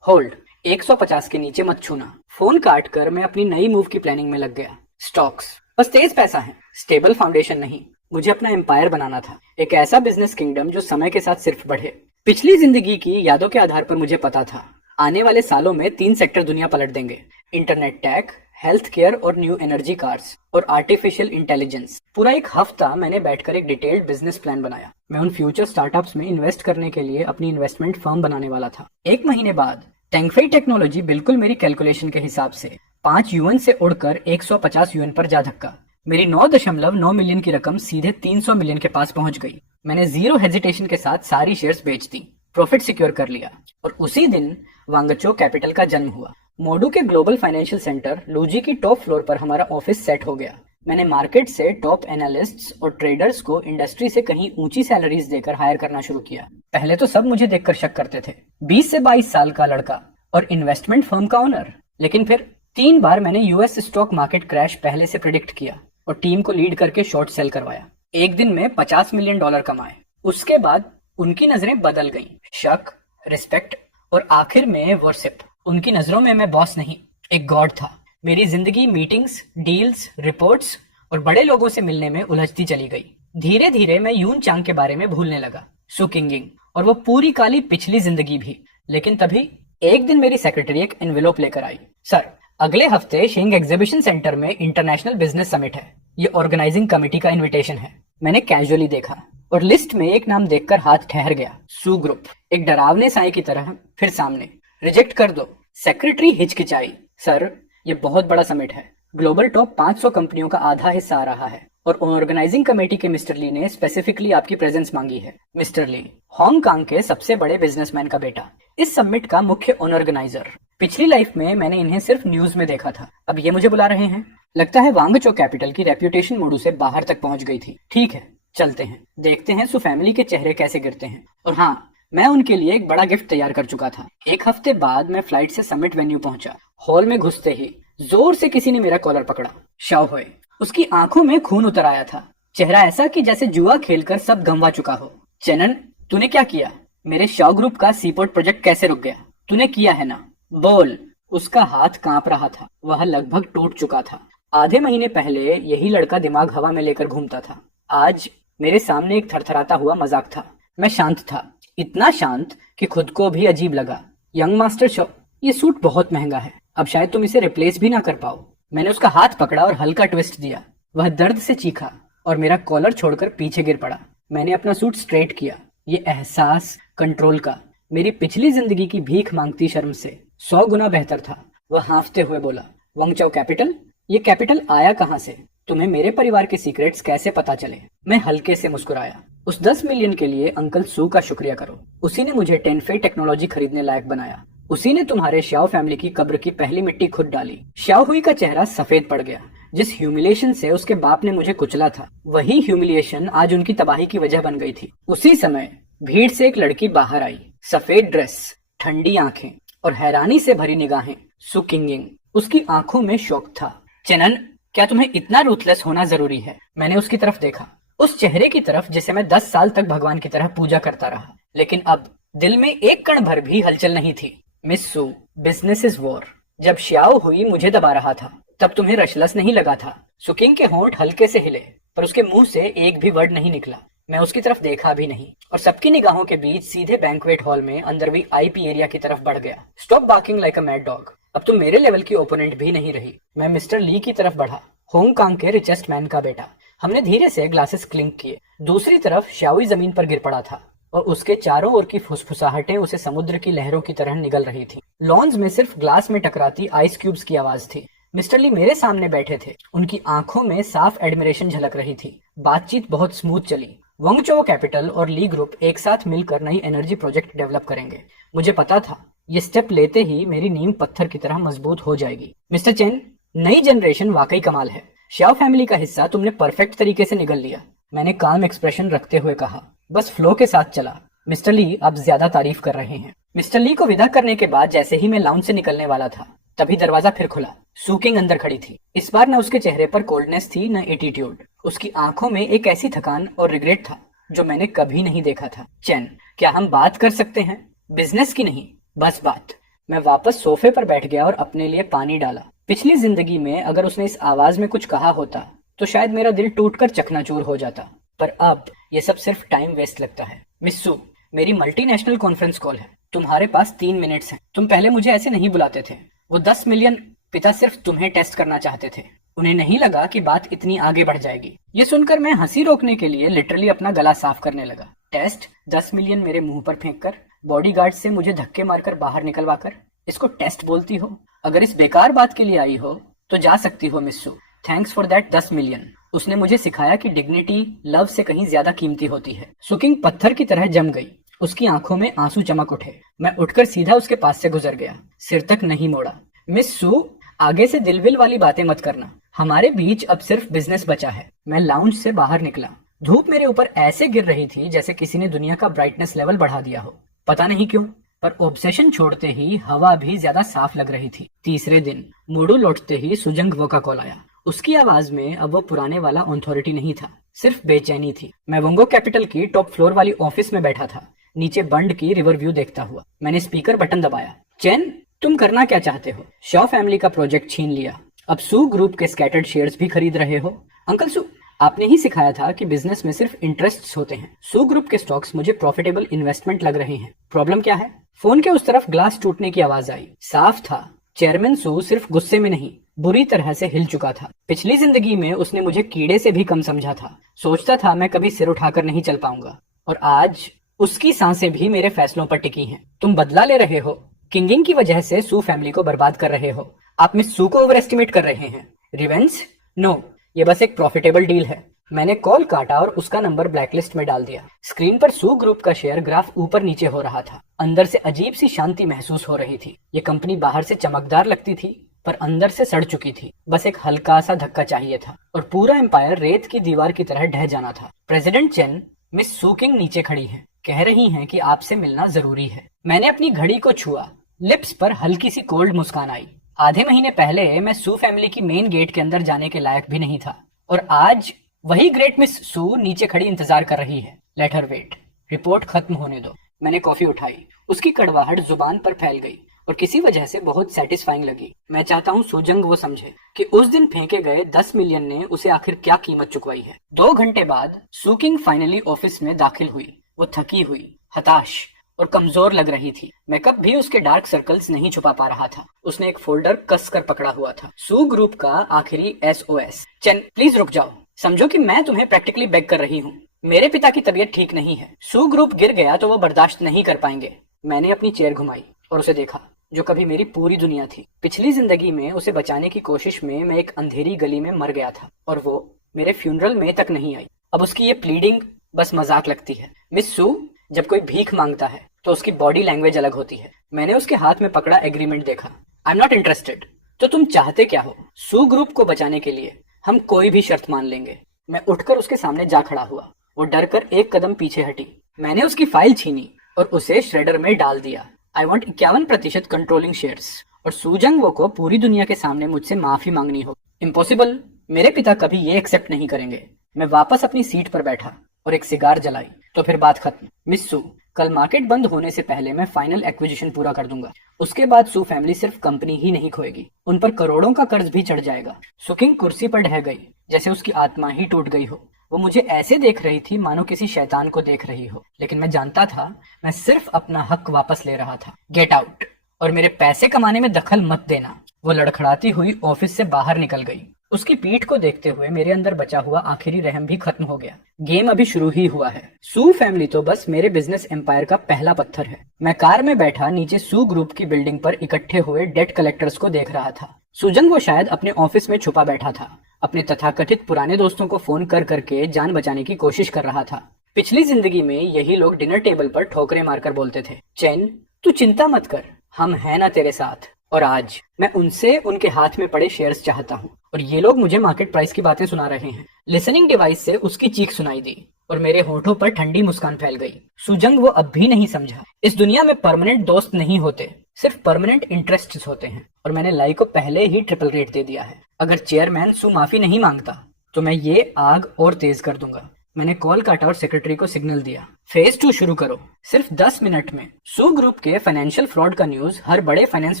होल्ड, 150 के नीचे मत छूना। फोन काट कर मैं अपनी नई मूव की प्लानिंग में लग गया। स्टॉक्स बस तेज पैसा है, स्टेबल फाउंडेशन नहीं। मुझे अपना एम्पायर बनाना था, एक ऐसा बिजनेस किंगडम जो समय के साथ सिर्फ बढ़े। पिछली जिंदगी की यादों के आधार पर मुझे पता था आने वाले सालों में 3 सेक्टर दुनिया पलट देंगे। इंटरनेट टेक, हेल्थ केयर और न्यू एनर्जी कार्स और आर्टिफिशियल इंटेलिजेंस। पूरा एक हफ्ता मैंने बैठकर एक डिटेल्ड बिजनेस प्लान बनाया। मैं उन फ्यूचर स्टार्टअप्स में इन्वेस्ट करने के लिए अपनी इन्वेस्टमेंट फर्म बनाने वाला था। 1 महीने बाद टेंगफेई टेक्नोलॉजी बिल्कुल मेरी कैलकुलेशन के हिसाब से 5 युएन से उड़कर 150 युएन पर जा धक्का। मेरी 9.9 मिलियन की रकम सीधे 300 मिलियन के पास पहुंच गई। मैंने जीरो हेजिटेशन के साथ सारी शेयर्स बेच दी, प्रॉफिट सिक्योर कर लिया और उसी दिन वांगचो कैपिटल का जन्म हुआ। मोडू के ग्लोबल फाइनेंशियल सेंटर लूजी की टॉप फ्लोर पर हमारा ऑफिस सेट हो गया। मैंने मार्केट से टॉप एनालिस्ट्स और ट्रेडर्स को इंडस्ट्री से कहीं ऊंची सैलरीज देकर हायर करना शुरू किया। पहले तो सब मुझे देखकर शक करते थे, 20 से 22 साल का लड़का और इन्वेस्टमेंट फर्म का ओनर। लेकिन फिर 3 बार मैंने यूएस स्टॉक मार्केट क्रैश पहले से प्रिडिक्ट किया और टीम को लीड करके शॉर्ट सेल करवाया। एक दिन में $50 मिलियन कमाए। उसके बाद उनकी नजरें बदल गईं। शक, रिस्पेक्ट और आखिर में वर्शिप। उनकी नजरों में मैं बॉस नहीं, एक गॉड था। मेरी जिंदगी मीटिंग्स, डील्स, रिपोर्ट्स और बड़े लोगों से मिलने में उलझती चली गई। धीरे धीरे मैं यून चांग के बारे में भूलने लगा, सुकिंगिंग और वो पूरी काली पिछली जिंदगी भी। लेकिन तभी एक दिन मेरी सेक्रेटरी एक एनवेलोप लेकर आई। सर, अगले हफ्ते शेंग एग्जीबिशन सेंटर में इंटरनेशनल बिजनेस समिट है। ये ऑर्गेनाइजिंग कमेटी का इनविटेशन है। मैंने कैजुअली देखा और लिस्ट में एक नाम देखकर हाथ ठहर गया, सू ग्रुप। एक डरावने साए की तरह फिर सामने। रिजेक्ट कर दो। सेक्रेटरी हिचकिचाई। सर, ये बहुत बड़ा समिट है, ग्लोबल टॉप 500 कंपनियों का आधा हिस्सा आ रहा है और ऑर्गेनाइजिंग कमेटी के मिस्टर ली ने स्पेसिफिकली आपकी प्रेजेंस मांगी है। मिस्टर ली, हांगकांग के सबसे बड़े बिजनेसमैन का बेटा, इस समिट का मुख्य ऑर्गेनाइजर। पिछली लाइफ में मैंने इन्हें सिर्फ न्यूज में देखा था, अब ये मुझे बुला रहे हैं। लगता है वांगचो कैपिटल की रेप्यूटेशन मोडू से बाहर तक पहुंच गई थी। ठीक है, चलते हैं, देखते हैं सु फैमिली के चेहरे कैसे गिरते हैं। और हाँ, मैं उनके लिए एक बड़ा गिफ्ट तैयार कर चुका था। 1 हफ्ते बाद मैं फ्लाइट से समिट वेन्यू पहुंचा। हॉल में घुसते ही जोर से किसी ने मेरा कॉलर पकड़ा। शाओ हुए। उसकी आंखों में खून उतर आया था, चेहरा ऐसा कि जैसे जुआ खेलकर सब गंवा चुका हो। चेनन, तूने क्या किया? मेरे शाओ ग्रुप का सीपोर्ट प्रोजेक्ट कैसे रुक गया? तूने किया है ना, बोल। उसका हाथ कांप रहा था, वह लगभग टूट चुका था। आधे महीने पहले यही लड़का दिमाग हवा में लेकर घूमता था। आज मेरे सामने एक थरथराता हुआ मजाक था। मैं शांत था, इतना शांत कि खुद को भी अजीब लगा। यंग मास्टर शो, ये सूट बहुत महंगा है, अब शायद तुम इसे रिप्लेस भी ना कर पाओ। मैंने उसका हाथ पकड़ा और हल्का ट्विस्ट दिया। वह दर्द से चीखा और मेरा कॉलर छोड़कर पीछे गिर पड़ा। मैंने अपना सूट स्ट्रेट किया। ये एहसास कंट्रोल का मेरी पिछली जिंदगी की भीख मांगती शर्म से 100 गुना बेहतर था। वह हाँफते हुए बोला, वांगचो कैपिटल? ये कैपिटल आया कहाँ से? तुम्हें मेरे परिवार के सीक्रेट्स कैसे पता चले? मैं हल्के से मुस्कुराया। उस 10 मिलियन के लिए अंकल सू का शुक्रिया करो। उसी ने मुझे टेनफेई टेक्नोलॉजी खरीदने लायक बनाया। उसी ने तुम्हारे श्याओ फैमिली की कब्र की पहली मिट्टी खुद डाली। श्याओ हुई का चेहरा सफेद पड़ गया। जिस ह्यूमिलिएशन से उसके बाप ने मुझे कुचला था, वही ह्यूमिलिएशन आज उनकी तबाही की वजह बन गई थी। उसी समय भीड़ से एक लड़की बाहर आई, सफेद ड्रेस, ठंडी आंखें और हैरानी से भरी निगाहें। सुकिंगिंग। उसकी आंखों में शौक था। चेनन, क्या तुम्हें इतना रूथलेस होना जरूरी है? मैंने उसकी तरफ देखा, उस चेहरे की तरफ जिसे मैं 10 साल तक भगवान की तरह पूजा करता रहा। लेकिन अब दिल में एक कण भर भी हलचल नहीं थी। Miss Su, business is war. जब श्याओ हुई मुझे दबा रहा था, तब तुम्हें रशलस नहीं लगा था? सुकिंग के होंठ हल्के से हिले, पर उसके मुंह से एक भी वर्ड नहीं निकला। मैं उसकी तरफ देखा भी नहीं और सबकी निगाहों के बीच सीधे बैंक्वेट हॉल में अंदर वीआईपी एरिया की तरफ बढ़ गया। Stop barking like a mad dog. अब तुम मेरे लेवल की ओपोनेंट भी नहीं रही। मैं मिस्टर ली की तरफ बढ़ा, हांगकांग के रिचेस्ट मैन का बेटा। हमने धीरे से ग्लासेस क्लिंक किए। दूसरी तरफ श्याओई जमीन पर गिर पड़ा था और उसके चारों ओर की फुसफुसाहटें उसे समुद्र की लहरों की तरह निगल रही थी। लॉन्स में सिर्फ ग्लास में टकराती आइस क्यूब्स की आवाज थी। मिस्टर ली मेरे सामने बैठे थे, उनकी आंखों में साफ एडमिरेशन झलक रही थी। बातचीत बहुत स्मूथ चली। वांगचो कैपिटल और ली ग्रुप एक साथ मिलकर नई एनर्जी प्रोजेक्ट डेवलप करेंगे। मुझे पता था ये स्टेप लेते ही मेरी नींव पत्थर की तरह मजबूत हो जाएगी। मिस्टर चेन, नई जनरेशन वाकई कमाल है। श्याओ फैमिली का हिस्सा तुमने परफेक्ट तरीके से निगल लिया। मैंने काम एक्सप्रेशन रखते हुए कहा, बस फ्लो के साथ चला। मिस्टर ली, आप ज्यादा तारीफ कर रहे हैं। मिस्टर ली को विदा करने के बाद जैसे ही मैं लाउंज से निकलने वाला था, तभी दरवाजा फिर खुला। सू किंग अंदर खड़ी थी। इस बार न उसके चेहरे पर कोल्डनेस थी न एटीट्यूड। उसकी आंखों में एक ऐसी थकान और रिग्रेट था जो मैंने कभी नहीं देखा था। चैन, क्या हम बात कर सकते हैं? बिजनेस की नहीं, बस बात। मैं वापस सोफे पर बैठ गया और अपने लिए पानी डाला। पिछली जिंदगी में अगर उसने इस आवाज में कुछ कहा होता तो शायद मेरा दिल टूटकर चकनाचूर हो जाता, पर अब ये सब सिर्फ टाइम वेस्ट लगता है। मिस सू, मेरी मल्टीनेशनल कॉन्फ्रेंस कॉल है। तुम्हारे पास 3 मिनट्स हैं। तुम पहले मुझे ऐसे नहीं बुलाते थे। वो 10 मिलियन पिता सिर्फ तुम्हें टेस्ट करना चाहते थे। उन्हें नहीं लगा कि बात इतनी आगे बढ़ जाएगी। ये सुनकर मैं हंसी रोकने के लिए लिटरली अपना गला साफ करने लगा। टेस्ट? 10 मिलियन मेरे मुंह पर फेंक कर, बॉडीगार्ड से मुझे धक्के मारकर बाहर निकलवा कर, इसको टेस्ट बोलती हो? अगर इस बेकार बात के लिए आई हो तो जा सकती हो Miss Su. Thanks for that 10 million. उसने मुझे सिखाया कि डिग्निटी लव से कहीं ज्यादा कीमती होती है। सुकिंग पत्थर की तरह जम गई। उसकी आंखों में आंसू चमक उठे। मैं उठकर सीधा उसके पास से गुजर गया, सिर तक नहीं मोड़ा। मिस सू, आगे से दिलविल वाली बातें मत करना। हमारे बीच अब सिर्फ बिजनेस बचा है। मैं लाउंज से बाहर निकला। धूप मेरे ऊपर ऐसे गिर रही थी जैसे किसी ने दुनिया का ब्राइटनेस लेवल बढ़ा दिया हो। पता नहीं क्यों, पर ऑब्सेशन छोड़ते ही हवा भी ज्यादा साफ लग रही थी। तीसरे दिन मूडू लौटते ही सुजंग वो का कॉल आया। उसकी आवाज में अब वो पुराने वाला ऑथोरिटी नहीं था, सिर्फ बेचैनी थी। मैं वोंगो कैपिटल की टॉप फ्लोर वाली ऑफिस में बैठा था, नीचे बंड की रिवर व्यू देखता हुआ। मैंने स्पीकर बटन दबाया। चैन, तुम करना क्या चाहते हो? शॉ फैमिली का प्रोजेक्ट छीन लिया, अब सू ग्रुप के स्कैटर्ड शेयर्स भी खरीद रहे हो। अंकल सू, आपने ही सिखाया था कि बिजनेस में सिर्फ इंटरेस्ट्स होते हैं। सू ग्रुप के स्टॉक्स मुझे प्रॉफिटेबल इन्वेस्टमेंट लग रहे हैं। प्रॉब्लम क्या है? फोन के उस तरफ ग्लास टूटने की आवाज आई। साफ था, चेयरमैन सू सिर्फ गुस्से में नहीं, बुरी तरह से हिल चुका था। पिछली जिंदगी में उसने मुझे कीड़े से भी कम समझा था। सोचता था मैं कभी सिर उठाकर नहीं चल पाऊंगा, और आज उसकी सांसें भी मेरे फैसलों पर टिकी हैं। तुम बदला ले रहे हो, किंगिंग की वजह से सू फैमिली को बर्बाद कर रहे हो। आप मिस सू को ओवर एस्टिमेट कर रहे हैं। रिवेंज? नो, ये बस एक प्रॉफिटेबल डील है। मैंने कॉल काटा और उसका नंबर ब्लैकलिस्ट में डाल दिया। स्क्रीन पर सू ग्रुप का शेयर ग्राफ ऊपर नीचे हो रहा था। अंदर से अजीब सी शांति महसूस हो रही थी। ये कंपनी बाहर से चमकदार लगती थी, पर अंदर से सड़ चुकी थी। बस एक हल्का सा धक्का चाहिए था और पूरा एम्पायर रेत की दीवार की तरह ढह जाना था। प्रेसिडेंट चेन, मिस सू किंग नीचे खड़ी हैं, कह रही हैं कि आपसे मिलना जरूरी है। मैंने अपनी घड़ी को छुआ। लिप्स पर हल्की सी कोल्ड मुस्कान आई। आधे महीने पहले मैं सू फैमिली की मेन गेट के अंदर जाने के लायक भी नहीं था, और आज वही ग्रेट मिस सू नीचे खड़ी इंतजार कर रही है। लेट हर वेट, रिपोर्ट खत्म होने दो। मैंने कॉफी उठाई। उसकी कड़वाहट जुबान पर फैल गई और किसी वजह से बहुत सेटिस्फाइंग लगी। मैं चाहता हूँ सुजंग वो समझे कि उस दिन फेंके गए 10 मिलियन ने उसे आखिर क्या कीमत चुकवाई है। 2 घंटे बाद सू किंग फाइनली ऑफिस में दाखिल हुई। वो थकी हुई, हताश और कमजोर लग रही थी। मेकअप भी उसके डार्क सर्कल्स नहीं छुपा पा रहा था। उसने एक फोल्डर कस कर पकड़ा हुआ था। सू ग्रुप का आखिरी SOS। चेन, प्लीज रुक जाओ। समझो कि मैं तुम्हें प्रैक्टिकली बेग कर रही हूँ। मेरे पिता की तबीयत ठीक नहीं है। सू ग्रुप गिर गया तो वो बर्दाश्त नहीं कर पाएंगे। मैंने अपनी चेयर घुमाई और उसे देखा, जो कभी मेरी पूरी दुनिया थी। पिछली जिंदगी में उसे बचाने की कोशिश में मैं एक अंधेरी गली में मर गया था, और वो मेरे फ्यूनरल में तक नहीं आई। अब उसकी ये प्लीडिंग बस मजाक लगती है। मिस सू, जब कोई भीख मांगता है तो उसकी बॉडी लैंग्वेज अलग होती है। मैंने उसके हाथ में पकड़ा एग्रीमेंट देखा। I am not interested. तो तुम चाहते क्या हो? सू ग्रुप को बचाने के लिए हम कोई भी शर्त मान लेंगे। मैं उठकर उसके सामने जा खड़ा हुआ। वो डर कर एक कदम पीछे हटी। मैंने उसकी फाइल छीनी और उसे श्रेडर में डाल दिया। आई वॉन्ट 51% कंट्रोलिंग शेयर्स, और सूजंग वो को पूरी दुनिया के सामने मुझसे माफी मांगनी हो। इम्पॉसिबल। मेरे पिता कभी ये एक्सेप्ट नहीं करेंगे। मैं वापस अपनी सीट पर बैठा और एक सिगार जलाई। तो फिर बात खत्म। मिस सू, कल मार्केट बंद होने से पहले मैं फाइनल एक्विजिशन पूरा कर दूंगा। उसके बाद सू फैमिली सिर्फ कंपनी ही नहीं खोएगी, उन पर करोड़ों का कर्ज भी चढ़ जाएगा। सुकिंग कुर्सी पर ढह गई, जैसे उसकी आत्मा ही टूट गई हो। वो मुझे ऐसे देख रही थी मानो किसी शैतान को देख रही हो, लेकिन मैं जानता था मैं सिर्फ अपना हक वापस ले रहा था। गेट आउट, और मेरे पैसे कमाने में दखल मत देना। वो लड़खड़ाती हुई ऑफिस से बाहर निकल गई। उसकी पीठ को देखते हुए मेरे अंदर बचा हुआ आखिरी रहम भी खत्म हो गया। गेम अभी शुरू ही हुआ है। सू फैमिली तो बस मेरे बिजनेस एम्पायर का पहला पत्थर है। मैं कार में बैठा नीचे सू ग्रुप की बिल्डिंग पर इकट्ठे हुए डेट कलेक्टर्स को देख रहा था। सुजंग वो शायद अपने ऑफिस में छुपा बैठा था, अपने तथाकथित पुराने दोस्तों को फोन कर करके जान बचाने की कोशिश कर रहा था। पिछली जिंदगी में यही लोग डिनर टेबल पर ठोकरें मारकर बोलते थे, चैन तू चिंता मत कर, हम हैं ना तेरे साथ। और आज मैं उनसे उनके हाथ में पड़े शेयर्स चाहता हूँ, और ये लोग मुझे मार्केट प्राइस की बातें सुना रहे हैं। लिसनिंग डिवाइस से उसकी चीख सुनाई दी। और मेरे होठों पर ठंडी मुस्कान फैल गई। सुजंग वो अब भी नहीं समझा। इस दुनिया में परमानेंट दोस्त नहीं होते, सिर्फ परमानेंट इंटरेस्ट्स होते हैं। और मैंने लाई को पहले ही ट्रिपल रेट दे दिया है। अगर चेयरमैन सू माफी नहीं मांगता तो मैं ये आग और तेज कर दूंगा। मैंने कॉल काटा और सेक्रेटरी को सिग्नल दिया, फेज 2 शुरू करो। सिर्फ 10 मिनट में सू ग्रुप के फाइनेंशियल फ्रॉड का न्यूज हर बड़े फाइनेंस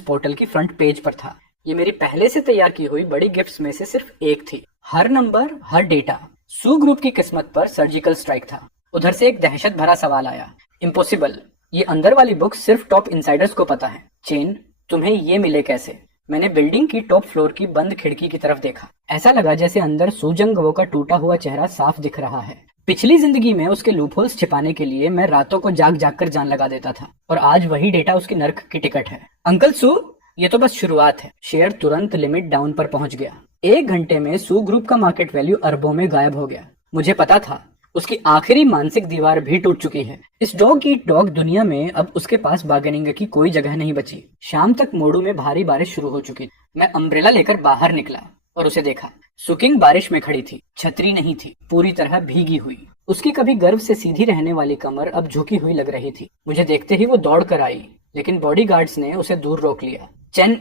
पोर्टल की फ्रंट पेज पर था। ये मेरी पहले से तैयार की हुई बड़ी गिफ्ट्स में से सिर्फ एक थी। हर नंबर, हर डेटा। सू ग्रुप की किस्मत पर सर्जिकल स्ट्राइक था। उधर से एक दहशत भरा सवाल आया, इम्पॉसिबल, ये अंदर वाली बुक सिर्फ टॉप इनसाइडर्स को पता है। चेन, तुम्हें ये मिले कैसे? मैंने बिल्डिंग की टॉप फ्लोर की बंद खिड़की की तरफ देखा। ऐसा लगा जैसे अंदर सुजंग वो का टूटा हुआ चेहरा साफ दिख रहा है। पिछली जिंदगी में उसके लूपहोल्स छिपाने के लिए मैं रातों को जाग जाग कर जान लगा देता था, और आज वही डेटा उसकी नर्क की टिकट है। अंकल सू, ये तो बस शुरुआत है। शेयर तुरंत लिमिट डाउन पर पहुंच गया। 1 घंटे में सू ग्रुप का मार्केट वैल्यू अरबों में गायब हो गया। मुझे पता था उसकी आखिरी मानसिक दीवार भी टूट चुकी है। इस डॉग ईट डॉग दुनिया में अब उसके पास बार्गेनिंग की कोई जगह नहीं बची। शाम तक मोड़ू में भारी बारिश शुरू हो चुकी। मैं अम्ब्रेला लेकर बाहर निकला और उसे देखा। सुकिंग बारिश में खड़ी थी, छतरी नहीं थी, पूरी तरह भीगी हुई। उसकी कभी गर्व से सीधी रहने वाली कमर अब झुकी हुई लग रही थी। मुझे देखते ही वो दौड़ कर आई, लेकिन बॉडीगार्ड्स ने उसे दूर रोक लिया। चेन,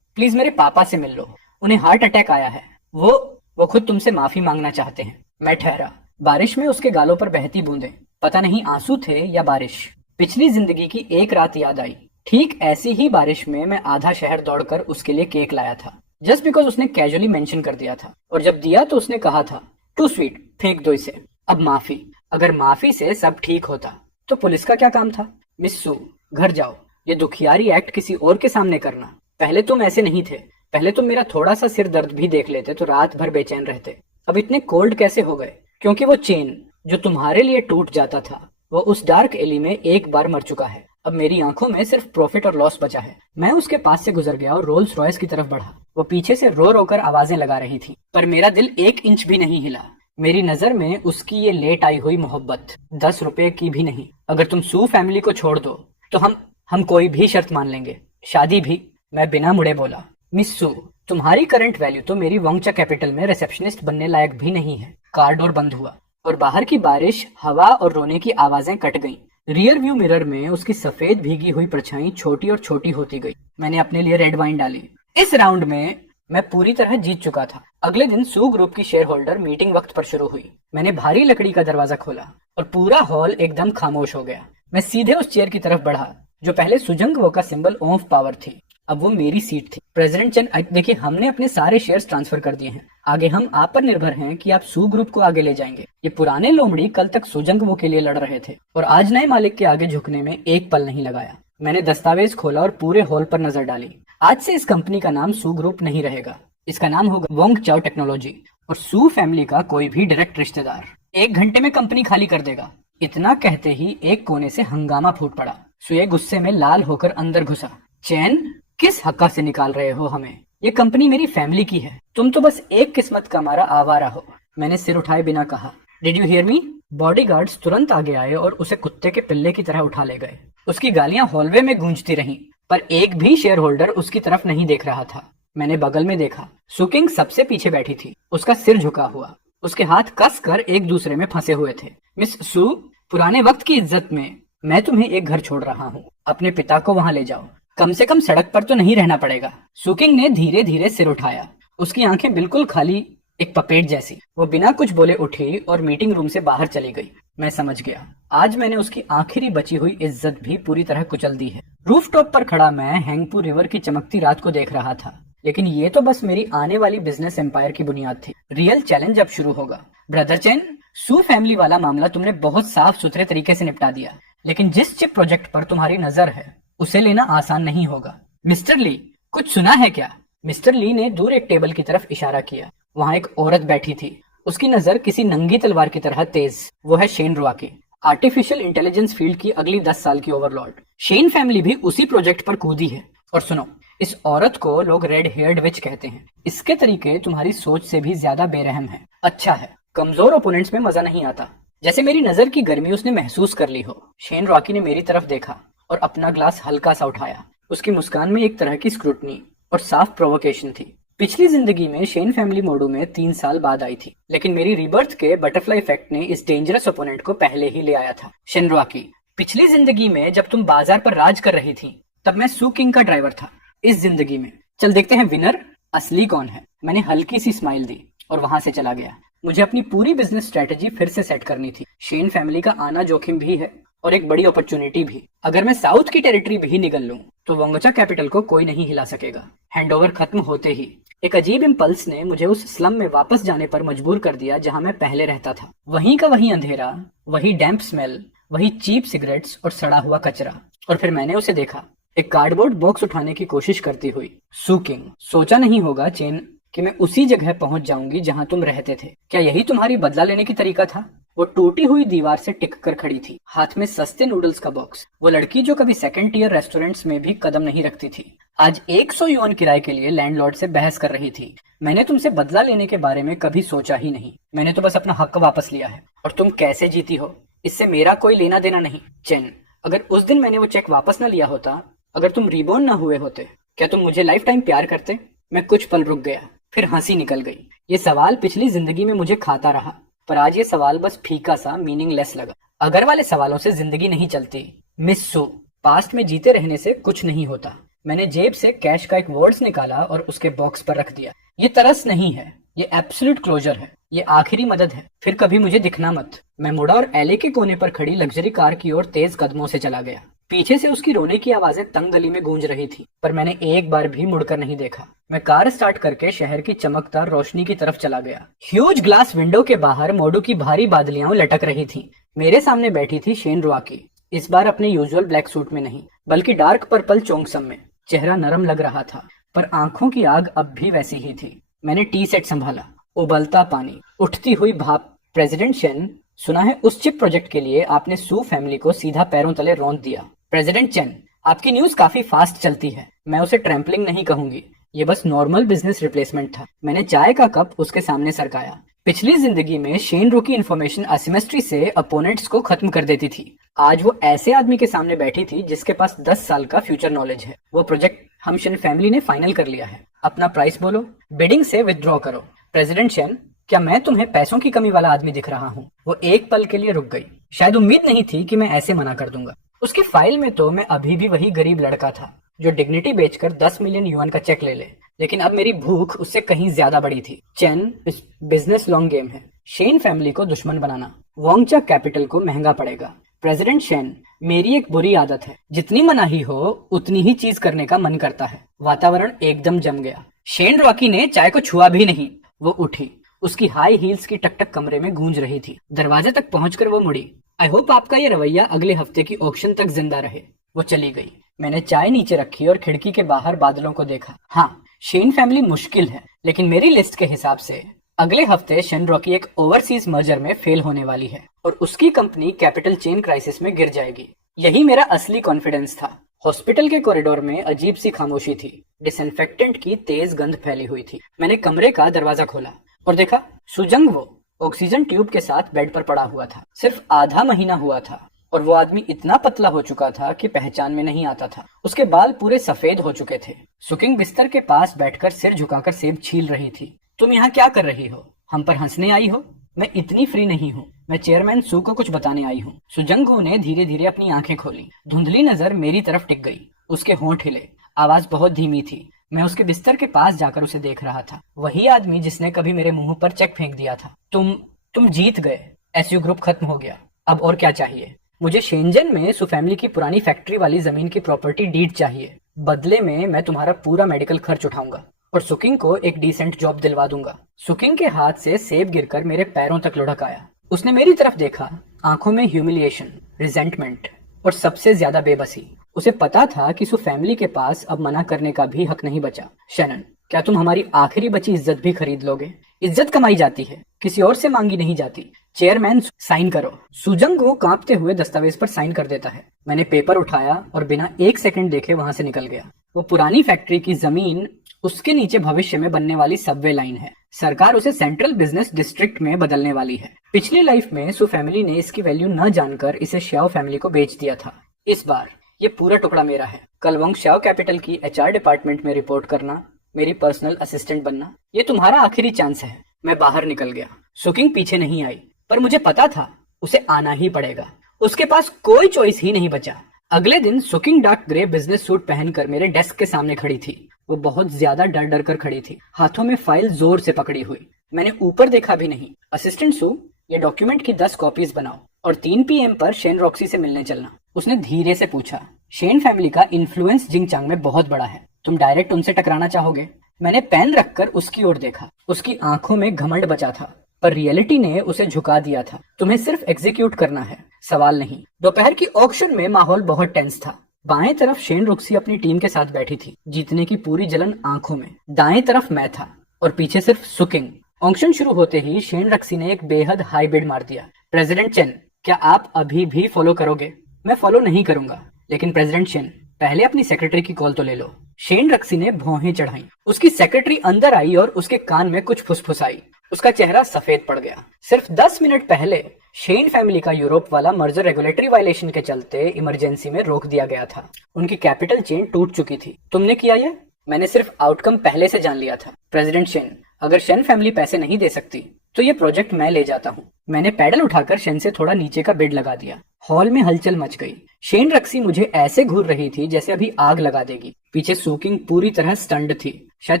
प्लीज मेरे पापा से मिल लो, उन्हें हार्ट अटैक आया है। वो खुद तुमसे माफी मांगना चाहते हैं। मैं ठहरा। बारिश में उसके गालों पर बहती बूंदें, पता नहीं आंसू थे या बारिश। पिछली जिंदगी की एक रात याद आई। ठीक ऐसी ही बारिश में मैं आधा शहर दौड़कर उसके लिए केक लाया था, जस्ट बिकॉज उसने कैजुअली मेंशन कर दिया था। और जब दिया तो उसने कहा था, टू स्वीट, फेंक दो इसे। अब माफी, अगर माफी से सब ठीक होता तो पुलिस का क्या काम था? मिस सू, घर जाओ। ये दुखियारी एक्ट किसी और के सामने करना। पहले तुम ऐसे नहीं थे। पहले तुम मेरा थोड़ा सा सिर दर्द भी देख लेते तो रात भर बेचैन रहते। अब इतने कोल्ड कैसे हो गए? क्योंकि वो चेन जो तुम्हारे लिए टूट जाता था, वो उस डार्क एली में एक बार मर चुका है। अब मेरी आंखों में सिर्फ प्रॉफिट और लॉस बचा है। मैं उसके पास से गुजर गया और रोल्स रॉयस की तरफ बढ़ा। वो पीछे से रो रो कर आवाजें लगा रही थी, पर मेरा दिल 1 इंच भी नहीं हिला। मेरी नजर में उसकी ये लेट आई हुई मोहब्बत 10 रुपए की भी नहीं। अगर तुम सू फैमिली को छोड़ दो तो हम कोई भी शर्त मान लेंगे, शादी भी। मैं बिना मुड़े बोला, मिस सू, तुम्हारी करंट वैल्यू तो मेरी वंगचा कैपिटल में रिसेप्शनिस्ट बनने लायक भी नहीं है। कार डोर बंद हुआ और बाहर की बारिश, हवा और रोने की आवाजें कट गईं। रियर व्यू मिरर में उसकी सफेद भीगी हुई परछाई छोटी और छोटी होती गई। मैंने अपने लिए रेड वाइन डाली। इस राउंड में मैं पूरी तरह जीत चुका था। अगले दिन सू ग्रुप की शेयर होल्डर मीटिंग वक्त पर शुरू हुई। मैंने भारी लकड़ी का दरवाजा खोला और पूरा हॉल एकदम खामोश हो गया। मैं सीधे उस चेयर की तरफ बढ़ा जो पहले सुजंग वो का सिंबल ऑफ पावर थी। अब वो मेरी सीट थी। प्रेसिडेंट चेन, देखिए, हमने अपने सारे शेयर्स ट्रांसफर कर दिए हैं। आगे हम आप पर निर्भर हैं कि आप सू ग्रुप को आगे ले जाएंगे। ये पुराने लोमड़ी कल तक सुजंग वो के लिए लड़ रहे थे और आज नए मालिक के आगे झुकने में एक पल नहीं लगाया। मैंने दस्तावेज खोला और पूरे हॉल पर नजर डाली। आज से इस कंपनी का नाम सू ग्रुप नहीं रहेगा। इसका नाम होगा वोंग चाओ टेक्नोलॉजी और सू फैमिली का कोई भी डायरेक्ट रिश्तेदार 1 घंटे में कंपनी खाली कर देगा। इतना कहते ही एक कोने से हंगामा फूट पड़ा। सुये गुस्से में लाल होकर अंदर घुसा। चैन, किस हक्का से निकाल रहे हो हमें? ये कंपनी मेरी फैमिली की है। तुम तो बस एक किस्मत का मारा आवारा हो। मैंने सिर उठाए बिना कहा, did you hear me? Bodyguards तुरंत आगे आए और उसे कुत्ते के पिल्ले की तरह उठा ले गए। उसकी गालियां हॉलवे में गूंजती रहीं, पर एक भी शेयर होल्डर उसकी तरफ नहीं देख रहा था। मैंने बगल में देखा। सुकिंग सबसे पीछे बैठी थी, उसका सिर झुका हुआ। उसके हाथ कस कर एक दूसरे में फंसे हुए थे। मिस सू, पुराने वक्त की इज्जत में मैं तुम्हें एक घर छोड़ रहा हूँ। अपने पिता को वहां ले जाओ। कम से कम सड़क पर तो नहीं रहना पड़ेगा। सुकिंग ने धीरे धीरे सिर उठाया। उसकी आंखें बिल्कुल खाली, एक पपेट जैसी। वो बिना कुछ बोले उठी और मीटिंग रूम से बाहर चली गई। मैं समझ गया, आज मैंने उसकी आखिरी बची हुई इज्जत भी पूरी तरह कुचल दी है। रूफटॉप पर खड़ा मैं हैंगपू रिवर की चमकती रात को देख रहा था, लेकिन ये तो बस मेरी आने वाली बिजनेस एम्पायर की बुनियाद थी। रियल चैलेंज अब शुरू होगा। ब्रदर चेन, सू फैमिली वाला मामला तुमने बहुत साफ सुथरे तरीके से निपटा दिया, लेकिन जिस चिप प्रोजेक्ट पर तुम्हारी नजर है उसे लेना आसान नहीं होगा। मिस्टर ली, कुछ सुना है क्या? मिस्टर ली ने दूर एक टेबल की तरफ इशारा किया। वहां एक औरत बैठी थी, उसकी नजर किसी नंगी तलवार की तरह तेज। वो है शेन रुआकी, आर्टिफिशियल इंटेलिजेंस फील्ड की अगली 10 साल की ओवरलॉर्ड। शेन फैमिली भी उसी प्रोजेक्ट पर कूदी है। और सुनो, इस औरत को लोग रेड हेयर्ड विच कहते हैं। इसके तरीके तुम्हारी सोच से भी ज्यादा बेरहम है। अच्छा है, कमजोर ओपोनेंट्स में मजा नहीं आता। जैसे मेरी नजर की गर्मी उसने महसूस कर ली हो। शेन रॉकी ने मेरी तरफ देखा और अपना ग्लास हल्का सा उठाया। उसकी मुस्कान में एक तरह की स्क्रूटनी और साफ प्रोवोकेशन थी। पिछली जिंदगी में शेन फैमिली मोडू में 3 साल बाद आई थी, लेकिन मेरी रीबर्थ के बटरफ्लाई इफेक्ट ने इस डेंजरस ओपोनेंट को पहले ही ले आया था। शिनरुआकी, पिछली जिंदगी में जब तुम बाजार पर राज कर रही थी तब मैं सू किंग का ड्राइवर था। इस जिंदगी में चल देखते हैं विनर असली कौन है। मैंने हल्की सी स्माइल दी और वहां से चला गया। मुझे अपनी पूरी बिजनेस स्ट्रेटेजी फिर से सेट करनी थी। शेन फैमिली का आना जोखिम भी है और एक बड़ी अपॉर्चुनिटी भी। अगर मैं साउथ की टेरिटरी भी निगल लूं तो वोंगचा कैपिटल को कोई नहीं हिला सकेगा। हैंडओवर खत्म होते ही एक अजीब इम्पल्स ने मुझे उस स्लम में वापस जाने पर मजबूर कर दिया जहां मैं पहले रहता था। वहीं का वहीं अंधेरा, वही डैम्प स्मेल, वही चीप सिगरेट्स और सड़ा हुआ कचरा। और फिर मैंने उसे देखा, एक कार्डबोर्ड बॉक्स उठाने की कोशिश करती हुई। सू किंग, सोचा नहीं होगा चेन कि मैं उसी जगह पहुंच जाऊंगी जहां तुम रहते थे। क्या यही तुम्हारी बदला लेने की तरीका था? वो टूटी हुई दीवार से टिक कर खड़ी थी, हाथ में सस्ते नूडल्स का बॉक्स। वो लड़की जो कभी सेकंड टियर रेस्टोरेंट्स में भी कदम नहीं रखती थी, आज 100 युआन किराए के लिए लैंडलॉर्ड से बहस कर रही थी। मैंने तुमसे बदला लेने के बारे में कभी सोचा ही नहीं। मैंने तो बस अपना हक वापस लिया है। और तुम कैसे जीती हो इससे मेरा कोई लेना देना नहीं। चेन, अगर उस दिन मैंने वो चेक वापस न लिया होता, अगर तुम रिबॉर्न न हुए होते, क्या तुम मुझे लाइफ टाइम प्यार करते? मैं कुछ पल रुक गया, फिर हंसी निकल गई। ये सवाल पिछली जिंदगी में मुझे खाता रहा, पर आज ये सवाल बस फीका सा मीनिंगलेस लगा। अगर वाले सवालों से जिंदगी नहीं चलती। मिस सू, पास्ट में जीते रहने से कुछ नहीं होता। मैंने जेब से कैश का एक वर्ड्स निकाला और उसके बॉक्स पर रख दिया। ये तरस नहीं है, ये एब्सोल्यूट क्लोजर है, ये आखिरी मदद है। फिर कभी मुझे दिखना मत। मैं मुड़ा और एले के कोने पर खड़ी लग्जरी कार की ओर तेज कदमों से चला गया। पीछे से उसकी रोने की आवाजें तंग गली में गूंज रही थी, पर मैंने एक बार भी मुड़कर नहीं देखा। मैं कार स्टार्ट करके शहर की चमकदार रोशनी की तरफ चला गया। ह्यूज ग्लास विंडो के बाहर मोडू की भारी बादलियां लटक रही थी। मेरे सामने बैठी थी शिनरुआकी, इस बार अपने यूजुअल ब्लैक सूट में नहीं, बल्कि डार्क पर्पल चोंगसम में। चेहरा नरम लग रहा था, पर आंखों की आग अब भी वैसी ही थी। मैंने टी सेट संभाला, उबलता पानी, उठती हुई भाप। प्रेसिडेंट शेन, सुना है उस चिप प्रोजेक्ट के लिए आपने सू फैमिली को सीधा पैरों तले रौंद दिया। प्रेसिडेंट चेन, आपकी न्यूज काफी फास्ट चलती है। मैं उसे ट्रैम्पलिंग नहीं कहूंगी, ये बस नॉर्मल बिजनेस रिप्लेसमेंट था। मैंने चाय का कप उसके सामने सरकाया। पिछली जिंदगी में शेनरू की इन्फॉर्मेशन असिमेट्री से अपोनेंट्स को खत्म कर देती थी। आज वो ऐसे आदमी के सामने बैठी थी जिसके पास 10 साल का फ्यूचर नॉलेज है। वो प्रोजेक्ट हम शेन फैमिली ने फाइनल कर लिया है। अपना प्राइस बोलो, बिडिंग से विथड्रॉ करो। प्रेसिडेंट शेन, क्या मैं तुम्हें पैसों की कमी वाला आदमी दिख रहा हूँ? वो एक पल के लिए रुक गई। शायद उम्मीद नहीं थी कि मैं ऐसे मना कर दूंगा। उसकी फाइल में तो मैं अभी भी वही गरीब लड़का था जो डिग्निटी बेचकर 10 मिलियन युआन का चेक ले ले, लेकिन अब मेरी भूख उससे कहीं ज्यादा बड़ी थी। चेन, इस बिजनेस लॉन्ग गेम है। शेन फैमिली को दुश्मन बनाना वोंगचा कैपिटल को महंगा पड़ेगा। प्रेसिडेंट शेन, मेरी एक बुरी आदत है, जितनी मनाही हो उतनी ही चीज करने का मन करता है। वातावरण एकदम जम गया। शिनरुआकी ने चाय को छुआ भी नहीं। वो उठी, उसकी हाई हील्स की टकटक कमरे में गूंज रही थी। दरवाजे तक पहुंचकर वो मुड़ी। आई होप आपका ये रवैया अगले हफ्ते की ऑक्शन तक जिंदा रहे। वो चली गई। मैंने चाय नीचे रखी और खिड़की के बाहर बादलों को देखा। हाँ, शेन फैमिली मुश्किल है, लेकिन मेरी लिस्ट के हिसाब से अगले हफ्ते शिनरुआकी एक ओवरसीज मर्जर में फेल होने वाली है और उसकी कंपनी कैपिटल चेन क्राइसिस में गिर जाएगी। यही मेरा असली कॉन्फिडेंस था। हॉस्पिटल के कॉरिडोर में अजीब सी खामोशी थी। डिसइंफेक्टेंट की तेज गंध फैली हुई थी। मैंने कमरे का दरवाजा खोला और देखा सुजंग वो ऑक्सीजन ट्यूब के साथ बेड पर पड़ा हुआ था। सिर्फ आधा महीना हुआ था और वो आदमी इतना पतला हो चुका था कि पहचान में नहीं आता था। उसके बाल पूरे सफेद हो चुके थे। सुकिंग बिस्तर के पास बैठकर सिर झुकाकर सेब छील रही थी। तुम यहाँ क्या कर रही हो? हम पर हंसने आई हो? मैं इतनी फ्री नहीं हूँ। मैं चेयरमैन सू को कुछ बताने आई हूँ। सुजंगू ने धीरे धीरे अपनी आंखें खोली। धुंधली नजर मेरी तरफ टिक गई। उसके होंठ हिले। आवाज बहुत धीमी थी। मैं उसके बिस्तर के पास जाकर उसे देख रहा था। वही आदमी जिसने कभी मेरे मुंह पर चेक फेंक दिया था। तुम जीत गए। एसयू ग्रुप खत्म हो गया। अब और क्या चाहिए? मुझे शेंजन में सू फैमिली की पुरानी फैक्ट्री वाली जमीन की प्रॉपर्टी डीड चाहिए। बदले में मैं तुम्हारा पूरा मेडिकल खर्च उठाऊंगा और सुकिंग को एक डिसेंट जॉब दिलवा दूंगा। सुकिंग के हाथ से सेब गिरकर मेरे पैरों तक लुढ़क आया। उसने मेरी तरफ देखा, आंखों में ह्यूमिलिएशन, रिजेंटमेंट और सबसे ज्यादा बेबसी। उसे पता था कि सू फैमिली के पास अब मना करने का भी हक नहीं बचा। शैनन, क्या तुम हमारी आखिरी बची इज्जत भी खरीद लोगे? इज्जत कमाई जाती है, किसी और से मांगी नहीं जाती। चेयरमैन, साइन करो। सुजंग वो कांपते हुए दस्तावेज पर साइन कर देता है। मैंने पेपर उठाया और बिना एक सेकंड देखे वहां से निकल गया। वो पुरानी फैक्ट्री की जमीन, उसके नीचे भविष्य में बनने वाली सबवे लाइन है। सरकार उसे सेंट्रल बिजनेस डिस्ट्रिक्ट में बदलने वाली है। पिछली लाइफ में सू फैमिली ने इसकी वैल्यू न जानकर इसे श्याओ फैमिली को बेच दिया था। इस बार ये पूरा टुकड़ा मेरा है। कल वोंग श्याओ कैपिटल की एचआर डिपार्टमेंट में रिपोर्ट करना, मेरी पर्सनल असिस्टेंट बनना। ये तुम्हारा आखिरी चांस है। मैं बाहर निकल गया। सुकिंग पीछे नहीं आई, पर मुझे पता था उसे आना ही पड़ेगा। उसके पास कोई चॉइस ही नहीं बचा। अगले दिन सुकिंग डार्क ग्रे बिजनेस सूट पहनकर मेरे डेस्क के सामने खड़ी थी। वो बहुत ज्यादा डर डर कर खड़ी थी, हाथों में फाइल जोर से पकड़ी हुई। मैंने ऊपर देखा भी नहीं। असिस्टेंट सू, ये डॉक्यूमेंट की 10 कॉपीज बनाओ और 3 PM पर शेन रॉक्सी से मिलने चलना। उसने धीरे से पूछा, शेन फैमिली का इन्फ्लुएंस जिंगचांग में बहुत बड़ा है, तुम डायरेक्ट उनसे टकराना चाहोगे? मैंने पेन रखकर उसकी ओर देखा। उसकी आंखों में घमंड बचा था, पर रियलिटी ने उसे झुका दिया था। तुम्हें सिर्फ एग्जीक्यूट करना है, सवाल नहीं। दोपहर की ऑक्शन में माहौल बहुत टेंस था। बाएं तरफ शेन रुक्सी अपनी टीम के साथ बैठी थी, जीतने की पूरी जलन आंखों में। दाएं तरफ मैं था और पीछे सिर्फ सुकिंग। ऑक्शन शुरू होते ही शेन रक्सी ने एक बेहद हाई बिड मार दिया। प्रेसिडेंट चेन, क्या आप अभी भी फॉलो करोगे? मैं फॉलो नहीं करूंगा, लेकिन प्रेसिडेंट चेन, पहले अपनी सेक्रेटरी की कॉल तो ले लो। शेन रक्सी ने भौहें चढ़ाई। उसकी सेक्रेटरी अंदर आई और उसके कान में कुछ फुसफुसाई। उसका चेहरा सफेद पड़ गया। सिर्फ 10 मिनट पहले शेन फैमिली का यूरोप वाला मर्जर रेगुलेटरी वायलेशन के चलते इमरजेंसी में रोक दिया गया था। उनकी कैपिटल चेन टूट चुकी थी। तुमने किया ये? मैंने सिर्फ आउटकम पहले से जान लिया था। प्रेसिडेंट शेन, अगर शेन फैमिली पैसे नहीं दे सकती तो ये प्रोजेक्ट मैं ले जाता हूँ। मैंने पैडल उठाकर शेन से थोड़ा नीचे का बिड लगा दिया। हॉल में हलचल मच गई। शेन रक्सी मुझे ऐसे घूर रही थी जैसे अभी आग लगा देगी। पीछे सुकिंग पूरी तरह स्टंड थी। शायद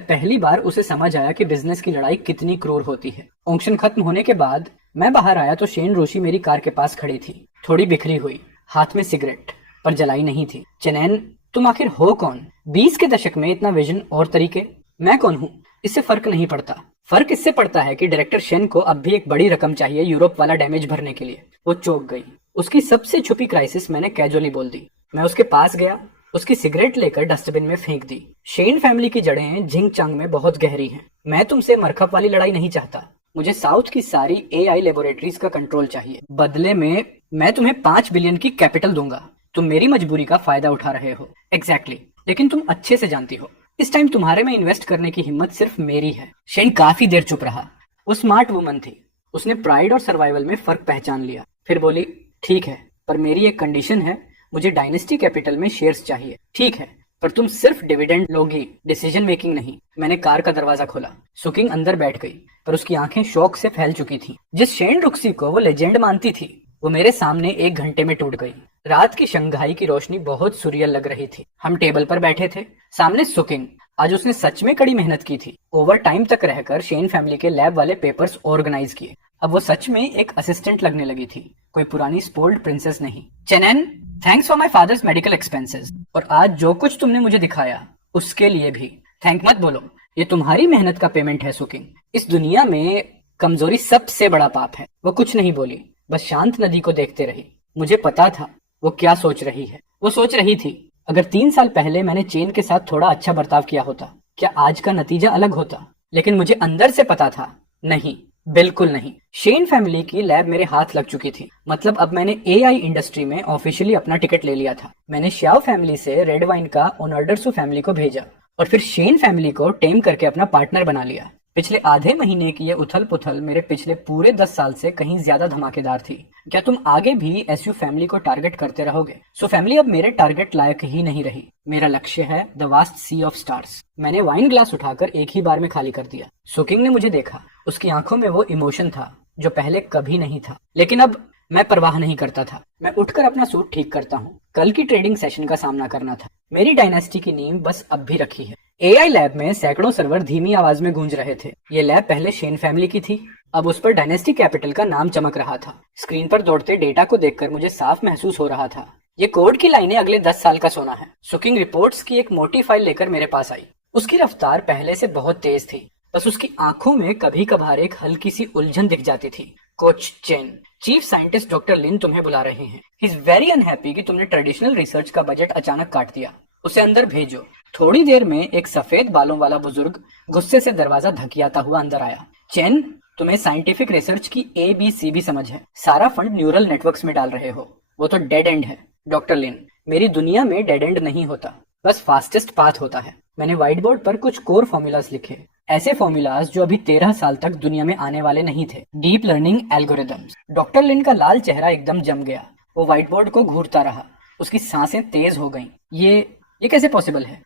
पहली बार उसे समझ आया कि बिजनेस की लड़ाई कितनी क्रूर होती है। ऑक्शन खत्म होने के बाद मैं बाहर आया तो शेन रोशी मेरी कार के पास खड़ी थी, थोड़ी बिखरी हुई, हाथ में सिगरेट, पर जलाई नहीं थी। चेनैन, तुम आखिर हो कौन? 20 के दशक में इतना विजन और तरीके। मैं कौन हूँ इससे फर्क नहीं पड़ता। फर्क इससे पड़ता है कि डायरेक्टर शेन को अब भी एक बड़ी रकम चाहिए यूरोप वाला डैमेज भरने के लिए। वो चौंक गई। उसकी सबसे छुपी क्राइसिस मैंने कैजुअली बोल दी। मैं उसके पास गया, उसकी सिगरेट लेकर डस्टबिन में फेंक दी। शेन फैमिली की जड़ें जिंगचांग में बहुत गहरी हैं। मैं तुमसे मरखप वाली लड़ाई नहीं चाहता। मुझे साउथ की सारी AI लेबोरेटरीज का कंट्रोल चाहिए। बदले में मैं तुम्हें 5 बिलियन की कैपिटल दूंगा। तुम मेरी मजबूरी का फायदा उठा रहे हो। एग्जैक्टली, लेकिन तुम अच्छे से जानती हो इस टाइम तुम्हारे में इन्वेस्ट करने की हिम्मत सिर्फ मेरी है। शेन काफी देर चुप रहा। वो स्मार्ट वुमन थी। उसने प्राइड और सर्वाइवल में फर्क पहचान लिया। फिर बोली, ठीक है, पर मेरी एक कंडीशन है। मुझे डायनेस्टी कैपिटल में शेयर्स चाहिए। ठीक है, पर तुम सिर्फ डिविडेंड लोगी, डिसीजन मेकिंग नहीं। मैंने कार का दरवाजा खोला। सुकिंग अंदर बैठ गई, पर उसकी आंखें शौक से फैल चुकी थी। जिस शेन रुक्सी को वो लेजेंड मानती थी, वो मेरे सामने 1 घंटे में टूट गई। रात की शंघाई की रोशनी बहुत सुरियल लग रही थी। हम टेबल पर बैठे थे, सामने सुकिंग। आज उसने सच में कड़ी मेहनत की थी। ओवर टाइम तक रहकर शेन फैमिली के लैब वाले पेपर्स ऑर्गेनाइज किए। अब वो सच में एक असिस्टेंट लगने लगी थी, कोई पुरानी स्पोल्ड प्रिंसेस नहीं। चेनैन, thanks for my father's medical expenses, और आज जो कुछ तुमने मुझे दिखाया उसके लिए भी। थैंक मत बोलो, ये तुम्हारी मेहनत का पेमेंट है सुकिंग। इस दुनिया में कमजोरी सबसे बड़ा पाप है। वो कुछ नहीं बोली, बस शांत नदी को देखते रही। मुझे पता था वो क्या सोच रही है। वो सोच रही थी, अगर 3 साल पहले मैंने चेन के साथ थोड़ा अच्छा बर्ताव किया होता, क्या आज का नतीजा अलग होता? लेकिन मुझे अंदर से पता था, नहीं, बिल्कुल नहीं। शेन फैमिली की लैब मेरे हाथ लग चुकी थी। मतलब अब मैंने AI इंडस्ट्री में ऑफिशियली अपना टिकट ले लिया था। मैंने श्याओ फैमिली से रेड वाइन का ओनर्डरसू फैमिली को भेजा और फिर शेन फैमिली को टेम करके अपना पार्टनर बना लिया। पिछले आधे महीने की ये उथल पुथल मेरे पिछले पूरे 10 साल से कहीं ज्यादा धमाकेदार थी। क्या तुम आगे भी SU फैमिली को टारगेट करते रहोगे? सो फैमिली अब मेरे टारगेट लायक ही नहीं रही। मेरा लक्ष्य है the vast sea of stars. मैंने वाइन ग्लास उठाकर एक ही बार में खाली कर दिया। सुकिंग ने मुझे देखा। उसकी आंखों में वो इमोशन था जो पहले कभी नहीं था। लेकिन अब मैं परवाह नहीं करता था। मैं उठकर अपना सूट ठीक करता हूँ। कल की ट्रेडिंग सेशन का सामना करना था। मेरी डायनेस्टी की नींव बस अब भी रखी है। AI लैब में सैकड़ों सर्वर धीमी आवाज में गूंज रहे थे। ये लैब पहले शेन फैमिली की थी, अब उस पर डायनेस्टी कैपिटल का नाम चमक रहा था। स्क्रीन पर दौड़ते डेटा को देखकर मुझे साफ महसूस हो रहा था, ये कोड की लाइनें अगले 10 साल का सोना है। सुकिंग रिपोर्ट्स की एक मोटी फाइल लेकर मेरे पास आई। उसकी रफ्तार पहले से बहुत तेज थी, बस उसकी आंखों में कभी कभार एक हल्की सी उलझन दिख जाती थी। Coach Chen, chief scientist doctor Lin तुम्हें बुला रहे हैं। ही इज वेरी अनहैप्पी कि तुमने ट्रेडिशनल रिसर्च का बजट अचानक काट दिया। उसे अंदर भेजो। थोड़ी देर में एक सफेद बालों वाला बुजुर्ग गुस्से से दरवाजा धकियाता हुआ अंदर आया। चेन, तुम्हें साइंटिफिक रिसर्च की ABC भी समझ है। सारा फंड न्यूरल नेटवर्क्स में डाल रहे हो, वो तो डेड एंड है। डॉक्टर लिन, मेरी दुनिया में डेड एंड नहीं होता, बस फास्टेस्ट पाथ होता है। मैंने व्हाइट बोर्ड पर कुछ कोर फॉर्मूलाज लिखे, ऐसे फॉर्मूलाज जो अभी 13 साल तक दुनिया में आने वाले नहीं थे। Deep learning algorithms. डॉक्टर लिन का लाल चेहरा एकदम जम गया। वो व्हाइट बोर्ड को घूरता रहा। उसकी सांसें तेज हो गईं। ये कैसे पॉसिबल है?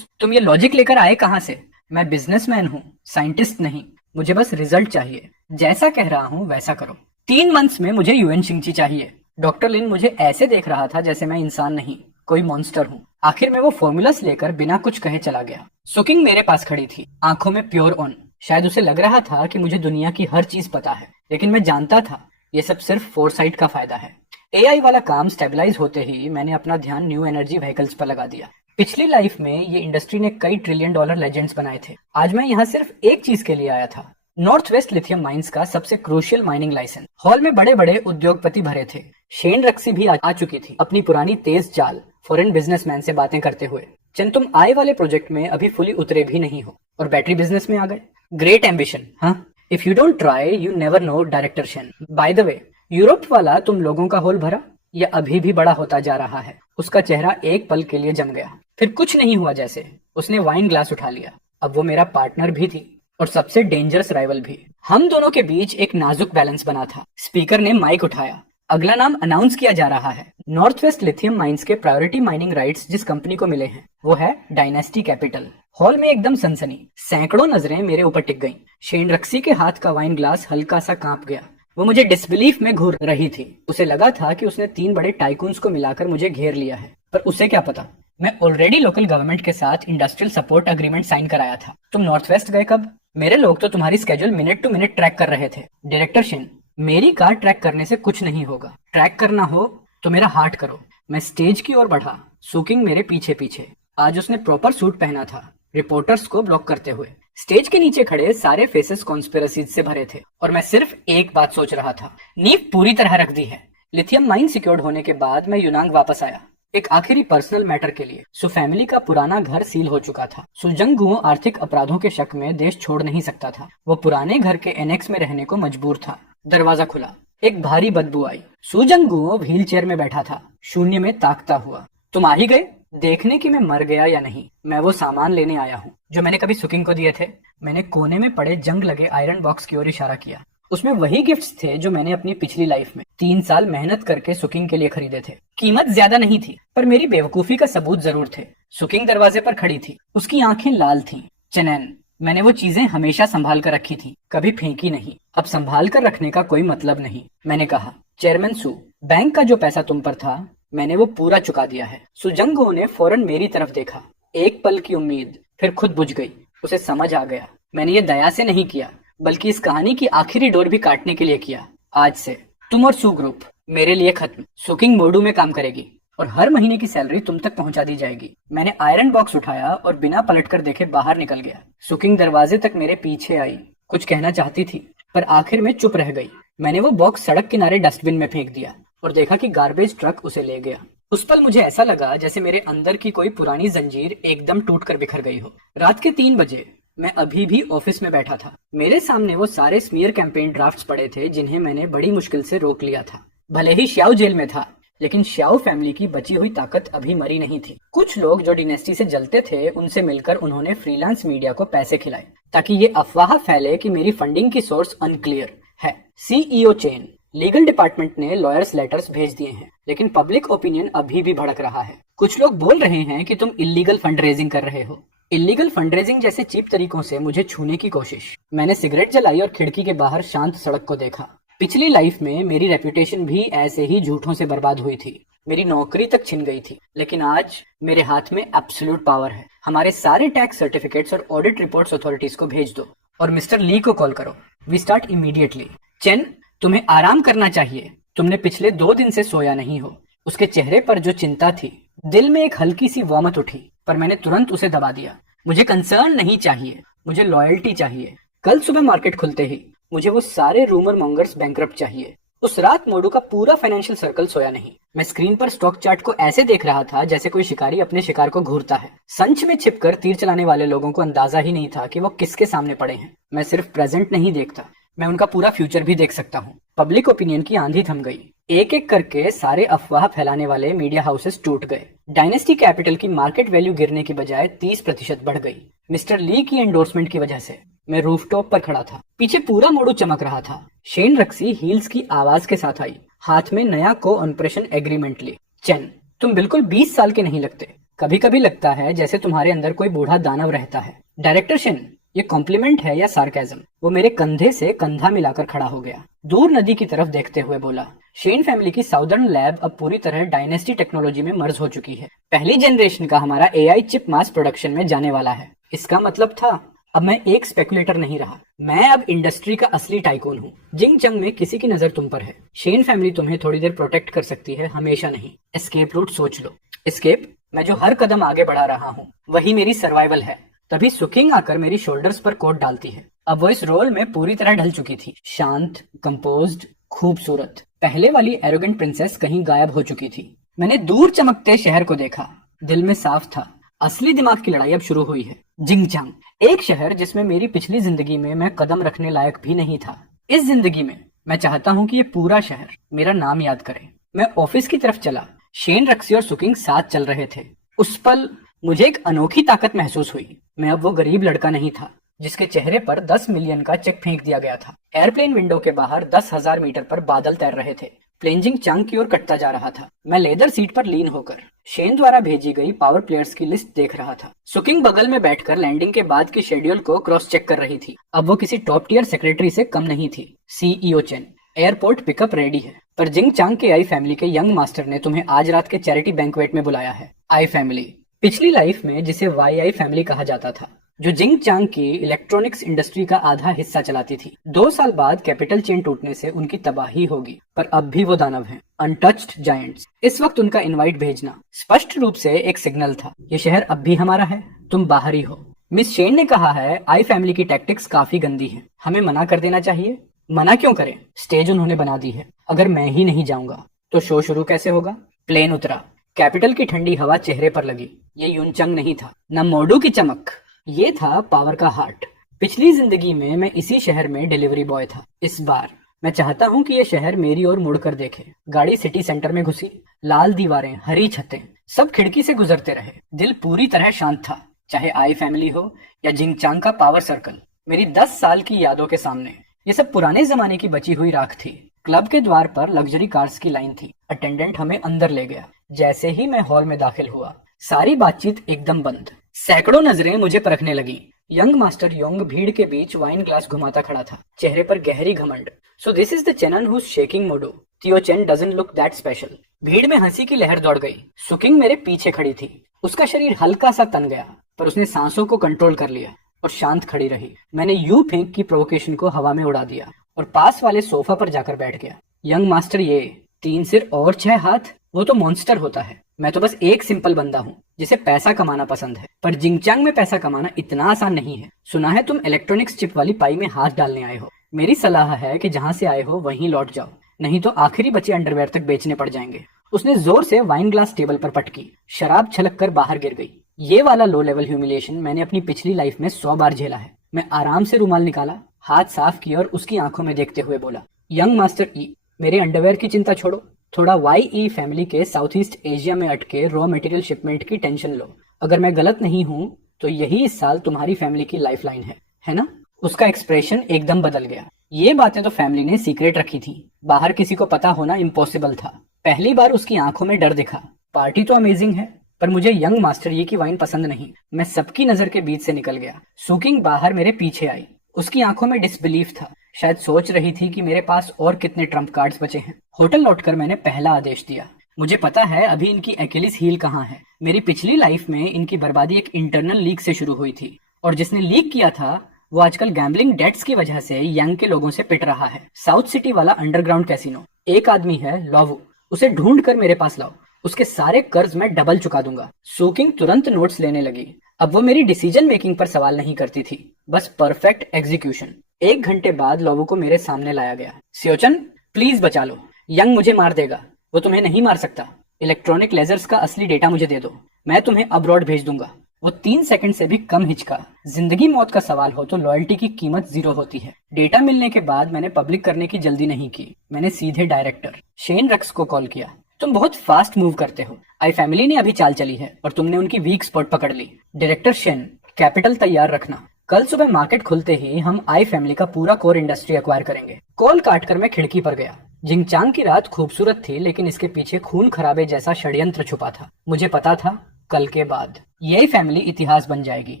तुम ये लॉजिक लेकर आए कहाँ से? मैं बिजनेसमैन हूँ, साइंटिस्ट नहीं। मुझे बस रिजल्ट चाहिए। जैसा कह रहा हूँ वैसा करो। 3 मंथ्स में मुझे यूएन शिंगची चाहिए। डॉक्टर लिन मुझे ऐसे देख रहा था जैसे मैं इंसान नहीं, कोई मॉन्स्टर हूँ। आखिर में वो फॉर्मूलास लेकर बिना कुछ कहे चला गया। सुकिंग मेरे पास खड़ी थी, आंखों में प्योर ऑन। शायद उसे लग रहा था कि मुझे दुनिया की हर चीज पता है, लेकिन मैं जानता था ये सब सिर्फ फोरसाइट का फायदा है। एआई वाला काम स्टेबलाइज होते ही मैंने अपना ध्यान न्यू एनर्जी व्हीकल्स पर लगा दिया। पिछली लाइफ में ये इंडस्ट्री ने कई ट्रिलियन डॉलर लेजेंड्स बनाए थे। आज मैं यहाँ सिर्फ एक चीज के लिए आया था, नॉर्थ वेस्ट लिथियम माइंस का सबसे क्रूशियल माइनिंग लाइसेंस। हॉल में बड़े बड़े उद्योगपति भरे थे। शेन रक्सी भी आ चुकी थी, अपनी पुरानी तेज चाल फॉरेन बिजनेसमैन से बातें करते हुए। चंद तुम आए वाले प्रोजेक्ट में अभी फुली उतरे भी नहीं हो और बैटरी बिजनेस में आ गए। ग्रेट एम्बिशन, हाँ। If you don't try you never know, director Shane. By the way, Europe वाला तुम लोगों का होल भरा या अभी भी बड़ा होता जा रहा है? उसका चेहरा एक पल के लिए जम गया, फिर कुछ नहीं हुआ जैसे। उसने वाइन ग्लास उठा लिया। अब वो मेरा पार्टनर भी थी और सबसे डेंजरस राइवल भी। हम दोनों के बीच एक नाजुक बैलेंस बना था। स्पीकर ने माइक उठाया। अगला नाम अनाउंस किया जा रहा है। नॉर्थ वेस्ट लिथियम माइंस के प्रायोरिटी माइनिंग राइट्स जिस कंपनी को मिले हैं वो है डायनेस्टी कैपिटल। हॉल में एकदम सनसनी। सैकड़ों नजरें मेरे ऊपर टिक गईं। शेन रक्सी के हाथ का वाइन ग्लास हल्का सा कांप गया। वो मुझे डिसबिलीफ में घूर रही थी। उसे लगा था कि उसने 3 बड़े टाइकून्स को मिलाकर मुझे घेर लिया है, पर उसे क्या पता, मैं ऑलरेडी लोकल गवर्नमेंट के साथ इंडस्ट्रियल सपोर्ट अग्रीमेंट साइन कराया था। तुम नॉर्थ वेस्ट गए कब? मेरे लोग तो तुम्हारी schedule minute to minute track कर रहे थे। डायरेक्टर शेन, मेरी कार ट्रैक करने से कुछ नहीं होगा। ट्रैक करना हो तो मेरा हार्ट करो। मैं स्टेज की ओर बढ़ा, सुकिंग मेरे पीछे पीछे। आज उसने प्रॉपर सूट पहना था, रिपोर्टर्स को ब्लॉक करते हुए। स्टेज के नीचे खड़े सारे फेसेस कॉन्स्पिरेसीज से भरे थे और मैं सिर्फ एक बात सोच रहा था, नींव पूरी तरह रख दी है। लिथियम माइन सिक्योर्ड होने के बाद मैं यूनांग वापस आया, एक आखिरी पर्सनल मैटर के लिए। सु फैमिली का पुराना घर सील हो चुका था। सुजंगुओं आर्थिक अपराधों के शक में देश छोड़ नहीं सकता था। वो पुराने घर के एनेक्स में रहने को मजबूर था। दरवाजा खुला, एक भारी बदबू आई। सुजंगुओं व्हील चेयर में बैठा था, शून्य में ताकता हुआ। तुम आ ही गए, देखने कि मैं मर गया या नहीं। मैं वो सामान लेने आया हूँ जो मैंने कभी सुकिंग को दिए थे। मैंने कोने में पड़े जंग लगे आयरन बॉक्स की ओर इशारा किया। उसमें वही गिफ्ट्स थे जो मैंने अपनी पिछली लाइफ में 3 साल मेहनत करके सुकिंग के लिए खरीदे थे। कीमत ज्यादा नहीं थी, पर मेरी बेवकूफी का सबूत जरूर थे। सुकिंग दरवाजे पर खड़ी थी, उसकी आंखें लाल थीं। चनैन, मैंने वो चीजें हमेशा संभाल कर रखी थी, कभी फेंकी नहीं। अब संभाल कर रखने का कोई मतलब नहीं। मैंने कहा, चेयरमैन सु, बैंक का जो पैसा तुम पर था मैंने वो पूरा चुका दिया है। सुजंगो ने फौरन मेरी तरफ देखा। एक पल की उम्मीद फिर खुद बुझ गई। उसे समझ आ गया, मैंने ये दया से नहीं किया, बल्कि इस कहानी की आखिरी डोर भी काटने के लिए किया। आज से तुम और सु ग्रुप मेरे लिए खत्म। सुकिंग मोडू में काम करेगी और हर महीने की सैलरी तुम तक पहुंचा दी जाएगी। मैंने आयरन बॉक्स उठाया और बिना पलटकर देखे बाहर निकल गया। सुकिंग दरवाजे तक मेरे पीछे आई, कुछ कहना चाहती थी, पर आखिर में चुप रह गई। मैंने वो बॉक्स सड़क किनारे डस्टबिन में फेंक दिया और देखा कि गार्बेज ट्रक उसे ले गया। उस पल मुझे ऐसा लगा जैसे मेरे अंदर की कोई पुरानी जंजीर एकदम टूटकर बिखर गई हो। रात के 3 बजे मैं अभी भी ऑफिस में बैठा था। मेरे सामने वो सारे स्मीयर कैंपेन ड्राफ्ट्स पड़े थे जिन्हें मैंने बड़ी मुश्किल से रोक लिया था। भले ही श्याओ जेल में था, लेकिन श्याओ फैमिली की बची हुई ताकत अभी मरी नहीं थी। कुछ लोग जो डिनेस्टी से जलते थे, उनसे मिलकर उन्होंने फ्रीलांस मीडिया को पैसे खिलाए ताकि ये अफवाह फैले कि मेरी फंडिंग की सोर्स अनक्लियर है। सीईओ चेन, लीगल डिपार्टमेंट ने लॉयर्स लेटर्स भेज दिए हैं, लेकिन पब्लिक ओपिनियन अभी भी भड़क रहा है। कुछ लोग बोल रहे हैं कि तुम इलीगल फंड रेजिंग कर रहे हो। इलीगल फंड रेजिंग जैसे चीप तरीकों से मुझे छूने की कोशिश। मैंने सिगरेट जलाई और खिड़की के बाहर शांत सड़क को देखा। पिछली लाइफ में मेरी रेपुटेशन भी ऐसे ही झूठों से बर्बाद हुई थी। मेरी नौकरी तक छिन गई थी, लेकिन आज मेरे हाथ में एब्सोल्यूट पावर है। हमारे सारे टैक्स सर्टिफिकेट्स और ऑडिट रिपोर्ट्स अथॉरिटीज को भेज दो और मिस्टर ली को कॉल करो। We start immediately. चेन, तुम्हें आराम करना चाहिए। तुमने पिछले 2 दिन से सोया नहीं हो। उसके चेहरे पर जो चिंता थी, दिल में एक हल्की सी वामत उठी, पर मैंने तुरंत उसे दबा दिया। मुझे कंसर्न नहीं चाहिए, मुझे लॉयल्टी चाहिए। कल सुबह मार्केट खुलते ही मुझे वो सारे रूमर मॉन्गर्स बैंकरप्ट चाहिए। उस रात मोडू का पूरा फाइनेंशियल सर्कल सोया नहीं। मैं स्क्रीन पर स्टॉक चार्ट को ऐसे देख रहा था जैसे कोई शिकारी अपने शिकार को घूरता है। संच में छिपकर तीर चलाने वाले लोगों को अंदाजा ही नहीं था कि वो किसके सामने पड़े हैं। मैं सिर्फ प्रेजेंट नहीं देखता, मैं उनका पूरा फ्यूचर भी देख सकता हूँ। पब्लिक ओपिनियन की आंधी थम गई। एक एक करके सारे अफवाह फैलाने वाले मीडिया हाउसेस टूट गए। डायनेस्टी कैपिटल की मार्केट वैल्यू गिरने की बजाय 30% बढ़ गई, मिस्टर ली की एंडोर्समेंट की वजह से। मैं रूफटॉप पर खड़ा था, पीछे पूरा मोडू चमक रहा था। शेन रक्सी हील्स की आवाज के साथ आई, हाथ में नया को ऑपरेशन एग्रीमेंट ली। चेन, तुम बिल्कुल 20 साल के नहीं लगते। कभी कभी लगता है जैसे तुम्हारे अंदर कोई बूढ़ा दानव रहता है। डायरेक्टर शिन, ये कॉम्प्लीमेंट है या सार्केज्म? वो मेरे कंधे से कंधा मिलाकर खड़ा हो गया, दूर नदी की तरफ देखते हुए बोला। शेन फैमिली की साउदर्न लैब अब पूरी तरह डायनेस्टी टेक्नोलॉजी में मर्ज हो चुकी है। पहली जनरेशन का हमारा एआई चिप मास प्रोडक्शन में जाने वाला है। इसका मतलब था अब मैं एक स्पेकुलेटर नहीं रहा, मैं अब इंडस्ट्री का असली टाइकून हूँ। जिंग चंग में किसी की नजर तुम पर है। शेन फैमिली तुम्हें थोड़ी देर प्रोटेक्ट कर सकती है, हमेशा नहीं। एस्केप रूट सोच लो। एस्केप? मैं जो हर कदम आगे बढ़ा रहा हूँ वही मेरी सर्वाइवल है। तभी सुकिंग आकर मेरी शोल्डर्स पर कोट डालती है। अब वो इस रोल में पूरी तरह ढल चुकी थी। शांत, कंपोज्ड, खूबसूरत। पहले वाली एरोगेंट प्रिंसेस कहीं गायब हो चुकी थी। मैंने दूर चमकते शहर को देखा, दिल में साफ था, असली दिमाग की लड़ाई अब शुरू हुई है। जिंगचांग, एक शहर जिसमें मेरी पिछली जिंदगी में मैं कदम रखने लायक भी नहीं था। इस जिंदगी में मैं चाहता हूँ कि ये पूरा शहर मेरा नाम याद करे। मैं ऑफिस की तरफ चला। शेन, रक्सी और सुकिंग साथ चल रहे थे। उस पल मुझे एक अनोखी ताकत महसूस हुई। मैं अब वो गरीब लड़का नहीं था जिसके चेहरे पर 10 मिलियन का चेक फेंक दिया गया था। एयरप्लेन विंडो के बाहर 10,000 मीटर पर बादल तैर रहे थे। प्लेन जिंगचांग की ओर कटता जा रहा था। मैं लेदर सीट पर लीन होकर शेन द्वारा भेजी गई पावर प्लेयर्स की लिस्ट देख रहा था। सुकिंग बगल में बैठकर लैंडिंग के बाद की शेड्यूल को क्रॉस चेक कर रही थी। अब वो किसी टॉप टियर सेक्रेटरी से कम नहीं थी। CEO chain, airport pickup ready है। पर जिंगचांग के आई फैमिली के यंग मास्टर ने तुम्हें आज रात के चैरिटी बैंक्वेट में बुलाया है। आई फैमिली, पिछली लाइफ में जिसे वाई आई फैमिली कहा जाता था, जो जिंगचांग की इलेक्ट्रॉनिक्स इंडस्ट्री का आधा हिस्सा चलाती थी। 2 साल बाद कैपिटल चेन टूटने से उनकी तबाही होगी, पर अब भी वो दानव हैं, अनटच्ड जायंट्स। इस वक्त उनका इनवाइट भेजना स्पष्ट रूप से एक सिग्नल था, ये शहर अब भी हमारा है, तुम बाहरी हो। मिस शेन ने कहा है आई फैमिली की टैक्टिक्स काफी गंदी है, हमें मना कर देना चाहिए। मना क्यों करें? स्टेज उन्होंने बना दी है। अगर मैं ही नहीं जाऊंगा तो शो शुरू कैसे होगा? प्लेन उतरा, कैपिटल की ठंडी हवा चेहरे पर लगी। ये यूनचंग नहीं था, न मोडू की चमक, ये था पावर का हार्ट। पिछली जिंदगी में मैं इसी शहर में डिलीवरी बॉय था। इस बार मैं चाहता हूँ कि ये शहर मेरी ओर मुड़कर देखे। गाड़ी सिटी सेंटर में घुसी, लाल दीवारें, हरी छतें, सब खिड़की से गुजरते रहे। दिल पूरी तरह शांत था, चाहे आई फैमिली हो या जिंगचांग का पावर सर्कल। मेरी 10 साल की यादों के सामने ये सब पुराने जमाने की बची हुई राख थी। क्लब के द्वार पर लग्जरी कार्स की लाइन थी। अटेंडेंट हमें अंदर ले गया। जैसे ही मैं हॉल में दाखिल हुआ, सारी बातचीत एकदम बंद। सैकड़ों नजरें मुझे परखने लगी। यंग मास्टर योंग भीड़ के बीच वाइन ग्लास घुमाता खड़ा था, चेहरे पर गहरी घमंड। So this is the Chenan who is shaking Modo. Tiyo Chen doesn't look that special. भीड़ में हंसी की लहर दौड़ गई। सुकिंग मेरे पीछे खड़ी थी। उसका शरीर हल्का सा तन गया, पर उसने सांसों को कंट्रोल कर लिया और शांत खड़ी रही। मैंने यू फेंक की प्रोवोकेशन को हवा में उड़ा दिया और पास वाले सोफा पर जाकर बैठ गया। यंग मास्टर, ये 3 सिर और 6 हाथ, वो तो मॉन्स्टर होता है। मैं तो बस एक सिंपल बंदा हूँ जिसे पैसा कमाना पसंद है। पर जिंगचांग में पैसा कमाना इतना आसान नहीं है। सुना है तुम इलेक्ट्रॉनिक्स चिप वाली पाई में हाथ डालने आए हो। मेरी सलाह है कि जहाँ से आए हो वहीं लौट जाओ, नहीं तो आखिरी बचे अंडरवेयर तक बेचने पड़ जाएंगे। उसने जोर से वाइन ग्लास टेबल पर पटकी। शराब छलक कर बाहर गिर गई। ये वाला लो लेवल ह्यूमिलिएशन मैंने अपनी पिछली लाइफ में 100 बार झेला है। मैं आराम से रुमाल निकाला, हाथ साफ किया और उसकी आंखों में देखते हुए बोला, यंग मास्टर ई, मेरे अंडरवेयर की चिंता छोड़ो, थोड़ा वाई फैमिली के साउथ ईस्ट एशिया में अटके रॉ मटेरियल शिपमेंट की टेंशन लो। अगर मैं गलत नहीं हूँ तो यही इस साल तुम्हारी फैमिली की लाइफलाइन है ना? उसका एक्सप्रेशन एकदम बदल गया। ये बातें तो फैमिली ने सीक्रेट रखी थी, बाहर किसी को पता होना इम्पॉसिबल था। पहली बार उसकी आंखों में डर दिखा। पार्टी तो अमेजिंग है, पर मुझे यंग मास्टर ये की वाइन पसंद नहीं। मैं सबकी नजर के बीच से निकल गया। सुकिंग बाहर मेरे पीछे आई। उसकी आंखों में डिसबिलीफ था, शायद सोच रही थी कि मेरे पास और कितने ट्रम्प कार्ड्स बचे हैं। होटल लौटकर मैंने पहला आदेश दिया। मुझे पता है अभी इनकी एक्यूलिस हील कहाँ है। मेरी पिछली लाइफ में इनकी बर्बादी एक इंटरनल लीक से शुरू हुई थी, और जिसने लीक किया था वो आजकल गैम्बलिंग डेट्स की वजह से यंग के लोगों से पिट रहा है। साउथ सिटी वाला अंडरग्राउंड कैसीनो। एक आदमी है लॉवू, उसे ढूंढ कर मेरे पास लाओ। उसके सारे कर्ज मैं डबल चुका दूंगा। सुकिंग तुरंत नोट्स लेने लगी। अब वो मेरी डिसीजन मेकिंग पर सवाल नहीं करती थी, बस परफेक्ट एग्जीक्यूशन। 1 घंटे बाद लोवो को मेरे सामने लाया गया। सियोचन, प्लीज बचा लो, यंग मुझे मार देगा। वो तुम्हें नहीं मार सकता। इलेक्ट्रॉनिक लेजर्स का असली डेटा मुझे दे दो, मैं तुम्हें अब्रॉड भेज दूंगा। वो 3 सेकंड से भी कम हिचका। जिंदगी मौत का सवाल हो तो लॉयल्टी की कीमत 0 होती है। डेटा मिलने के बाद मैंने पब्लिक करने की जल्दी नहीं की। मैंने सीधे डायरेक्टर शेन रक्स को कॉल किया। तुम बहुत फास्ट मूव करते हो। आई फैमिली ने अभी चाल चली है और तुमने उनकी वीक स्पॉट पकड़ ली। डायरेक्टर शेन, कैपिटल तैयार रखना। कल सुबह मार्केट खुलते ही हम आई फैमिली का पूरा कोर इंडस्ट्री एक्वायर करेंगे। कॉल काटकर मैं खिड़की पर गया। जिंगचांग की रात खूबसूरत थी, लेकिन इसके पीछे खून खराबे जैसा षड्यंत्र छुपा था। मुझे पता था कल के बाद यही फैमिली इतिहास बन जाएगी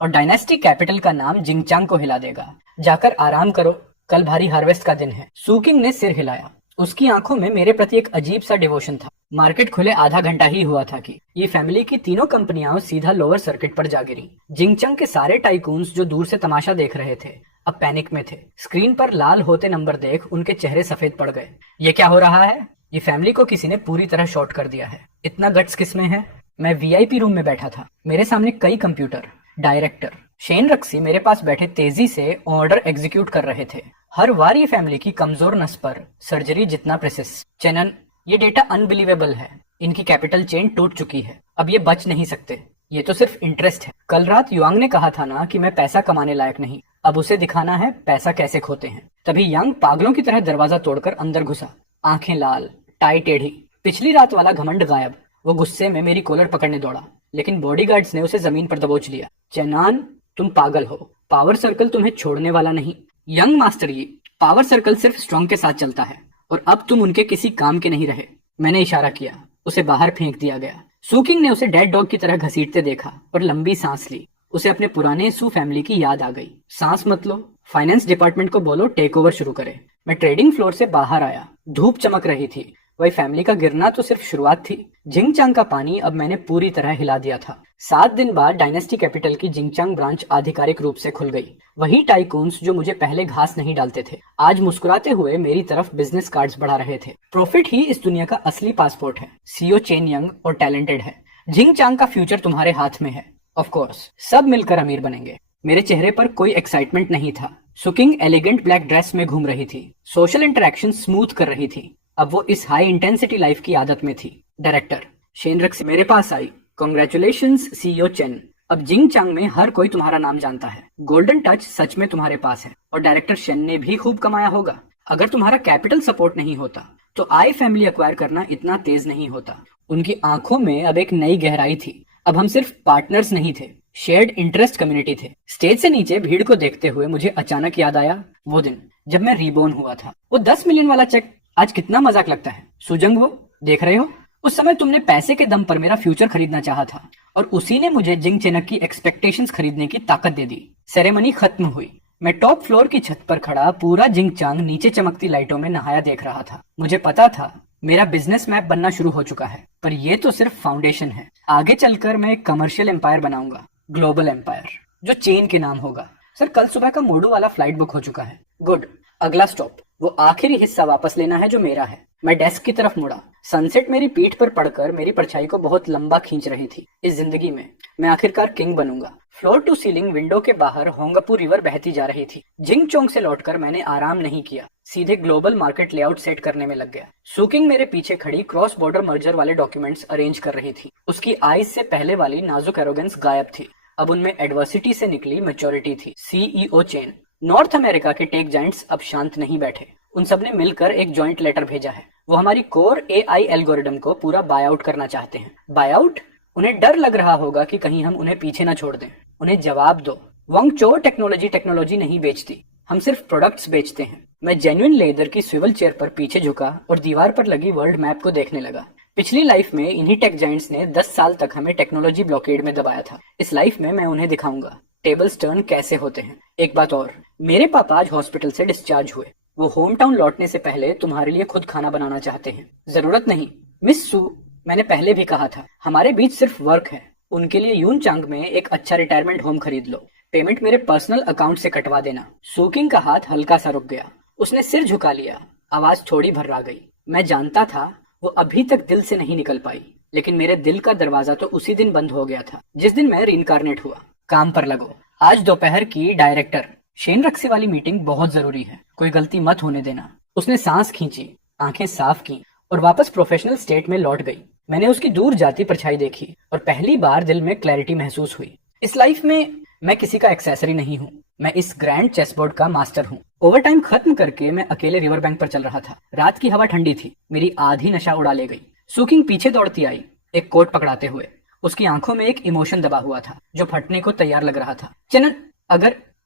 और डायनेस्टी कैपिटल का नाम जिंगचांग को हिला देगा। जाकर आराम करो, कल भारी हार्वेस्ट का दिन है। सूकिंग ने सिर हिलाया। उसकी आंखों में मेरे प्रति एक अजीब सा डिवोशन था। मार्केट खुले आधा घंटा ही हुआ था कि ये फैमिली की तीनों कंपनियां सीधा लोअर सर्किट पर जा गिरी। जिंगचंग के सारे टाइकून्स जो दूर से तमाशा देख रहे थे अब पैनिक में थे। स्क्रीन पर लाल होते नंबर देख उनके चेहरे सफेद पड़ गए। ये क्या हो रहा है? ये फैमिली को किसी ने पूरी तरह शॉर्ट कर दिया है। इतना गट्स किसमें है? मैं वीआईपी रूम में बैठा था। मेरे सामने कई कंप्यूटर, डायरेक्टर शेन रक्सी मेरे पास बैठे तेजी से ऑर्डर एग्जीक्यूट कर रहे थे। हर बार ये फैमिली की कमजोर नस पर सर्जरी जितना प्रेसिस। चेनन, ये डेटा अनबिलीवेबल है। इनकी कैपिटल चेन टूट चुकी है। अब ये बच नहीं सकते। ये तो सिर्फ इंटरेस्ट है। कल रात युआंग ने कहा था ना कि मैं पैसा कमाने लायक नहीं। अब उसे दिखाना है पैसा कैसे खोते हैं। तभी यांग पागलों की तरह दरवाजा तोड़कर अंदर घुसा। आंखें लाल, टाई टेढ़ी, पिछली रात वाला घमंड गायब। वो गुस्से में मेरी कॉलर पकड़ने दौड़ा, लेकिन बॉडीगार्ड्स ने उसे जमीन पर दबोच लिया। चेनान, तुम पागल हो। पावर सर्कल तुम्हें छोड़ने वाला नहीं। यंग मास्टर, ये पावर सर्कल सिर्फ स्ट्रॉन्ग के साथ चलता है और अब तुम उनके किसी काम के नहीं रहे। मैंने इशारा किया। उसे बाहर फेंक दिया गया। सूकिंग ने उसे डेड डॉग की तरह घसीटते देखा और लंबी सांस ली। उसे अपने पुराने सू फैमिली की याद आ गई। सांस मत लो। फाइनेंस डिपार्टमेंट को बोलो टेक ओवर शुरू करे। मैं ट्रेडिंग फ्लोर से बाहर आया। धूप चमक रही थी। वही फैमिली का गिरना तो सिर्फ शुरुआत थी। जिंगचांग का पानी अब मैंने पूरी तरह हिला दिया था। 7 दिन बाद डायनेस्टी कैपिटल की जिंगचांग ब्रांच आधिकारिक रूप से खुल गई। वही टाइकून्स जो मुझे पहले घास नहीं डालते थे आज मुस्कुराते हुए मेरी तरफ बिजनेस कार्ड्स बढ़ा रहे थे। प्रॉफिट ही इस दुनिया का असली पासपोर्ट है। सीईओ चेन यंग और टैलेंटेड है। जिंगचांग का फ्यूचर तुम्हारे हाथ में है। ऑफ कोर्स सब मिलकर अमीर बनेंगे। मेरे चेहरे पर कोई एक्साइटमेंट नहीं था। सुकिंग एलिगेंट ब्लैक ड्रेस में घूम रही थी। सोशल इंटरेक्शन स्मूथ कर रही थी। अब वो इस हाई इंटेंसिटी लाइफ की आदत में थी। डायरेक्टर शेन रक्सी मेरे पास आई। Congratulations CEO Chen. अब जिंगचांग में हर कोई तुम्हारा नाम जानता है। गोल्डन टच सच में तुम्हारे पास है और डायरेक्टर शेन ने भी खूब कमाया होगा। अगर तुम्हारा कैपिटल सपोर्ट नहीं होता तो आई फैमिली एक्वायर करना इतना तेज नहीं होता। उनकी आंखों में अब एक नई गहराई थी। अब हम सिर्फ पार्टनर्स नहीं थे, शेयर्ड इंटरेस्ट कम्युनिटी थे। स्टेज से नीचे भीड़ को देखते हुए मुझे अचानक याद आया वो दिन जब मैं रीबोर्न हुआ था। वो 10 मिलियन वाला चेक आज कितना मजाक लगता है। सुजंग, वो देख रहे हो? उस समय तुमने पैसे के दम पर मेरा फ्यूचर खरीदना चाहा था और उसी ने मुझे जिंग चेनक की एक्सपेक्टेशंस खरीदने की ताकत दे दी। सेरेमनी खत्म हुई। मैं टॉप फ्लोर की छत पर खड़ा पूरा जिंगचांग नीचे चमकती लाइटों में नहाया देख रहा था। मुझे पता था मेरा बिजनेस मैप बनना शुरू हो चुका है, पर यह तो सिर्फ फाउंडेशन है। आगे चलकर मैं एक कमर्शियल एम्पायर बनाऊंगा, ग्लोबल एम्पायर, जो चेन के नाम होगा। सर, कल सुबह का मोडू वाला फ्लाइट बुक हो चुका है। गुड। अगला स्टॉप वो आखिरी हिस्सा वापस लेना है जो मेरा है। मैं डेस्क की तरफ मुड़ा। सनसेट मेरी पीठ पर पड़कर मेरी परछाई को बहुत लंबा खींच रही थी। इस जिंदगी में मैं आखिरकार किंग बनूंगा। फ्लोर टू सीलिंग विंडो के बाहर होंगपू रिवर बहती जा रही थी। जिंगचोंग से लौटकर मैंने आराम नहीं किया, सीधे ग्लोबल मार्केट लेआउट सेट करने में लग गया। सुकिंग मेरे पीछे खड़ी क्रॉस बॉर्डर मर्जर वाले डॉक्यूमेंट्स अरेंज कर रही थी। उसकी आईज से पहले वाली नाजुक एरोगेंस गायब थी। अब उनमें एडवर्सिटी से निकली मैच्योरिटी थी। CEO chain. नॉर्थ अमेरिका के टेक जाइंट्स अब शांत नहीं बैठे। उन सबने मिलकर एक जॉइंट लेटर भेजा है। वो हमारी कोर एआई एल्गोरिदम को पूरा बाय आउट करना चाहते हैं। Bye out? उन्हें डर लग रहा होगा कि कहीं हम उन्हें पीछे ना छोड़ दें। उन्हें जवाब दो, वांगचो टेक्नोलॉजी नहीं बेचती, हम सिर्फ प्रोडक्ट्स बेचते हैं। मैं जेन्युइन लेदर की स्विवल चेयर पर पीछे झुका और दीवार पर लगी वर्ल्ड मैप को देखने लगा। पिछली लाइफ में इन्हीं टेक जाइंट्स ने 10 साल तक हमें टेक्नोलॉजी ब्लॉकेड में दबाया था। इस लाइफ में मैं उन्हें दिखाऊंगा टेबल्स टर्न कैसे होते हैं। एक बात और, मेरे पापा आज हॉस्पिटल से डिस्चार्ज हुए। वो होम टाउन लौटने से पहले तुम्हारे लिए खुद खाना बनाना चाहते हैं। जरूरत नहीं मिस सू, मैंने पहले भी कहा था हमारे बीच सिर्फ वर्क है। उनके लिए यूनचांग में एक अच्छा रिटायरमेंट होम खरीद लो। पेमेंट मेरे पर्सनल अकाउंट से कटवा देना। सूकिंग का हाथ हल्का सा रुक गया। उसने सिर झुका लिया। आवाज थोड़ी भर्रा गई। मैं जानता था वो अभी तक दिल से नहीं निकल पाई, लेकिन मेरे दिल का दरवाजा तो उसी दिन बंद हो गया था जिस दिन मैं रीइंकारनेट हुआ। काम पर लगो। आज दोपहर की डायरेक्टर शेन रक्सी वाली मीटिंग बहुत जरूरी है। कोई गलती मत होने देना। उसने सांस खींची, आंखें साफ की और वापस प्रोफेशनल स्टेट में लौट गई। मैंने उसकी दूर जाती परछाई देखी और पहली बार दिल में क्लैरिटी महसूस हुई। इस लाइफ में मैं किसी का एक्सेसरी नहीं हूँ, मैं इस ग्रैंड चेसबोर्ड का मास्टर हूँ। ओवर टाइम खत्म करके मैं अकेले रिवर बैंक पर चल रहा था। रात की हवा ठंडी थी, मेरी आधी नशा उड़ा ले गई। सुकिंग पीछे दौड़ती आई, एक कोट पकड़ाते हुए। उसकी आंखों में एक इमोशन दबा हुआ था जो फटने को तैयार लग रहा था। चनन,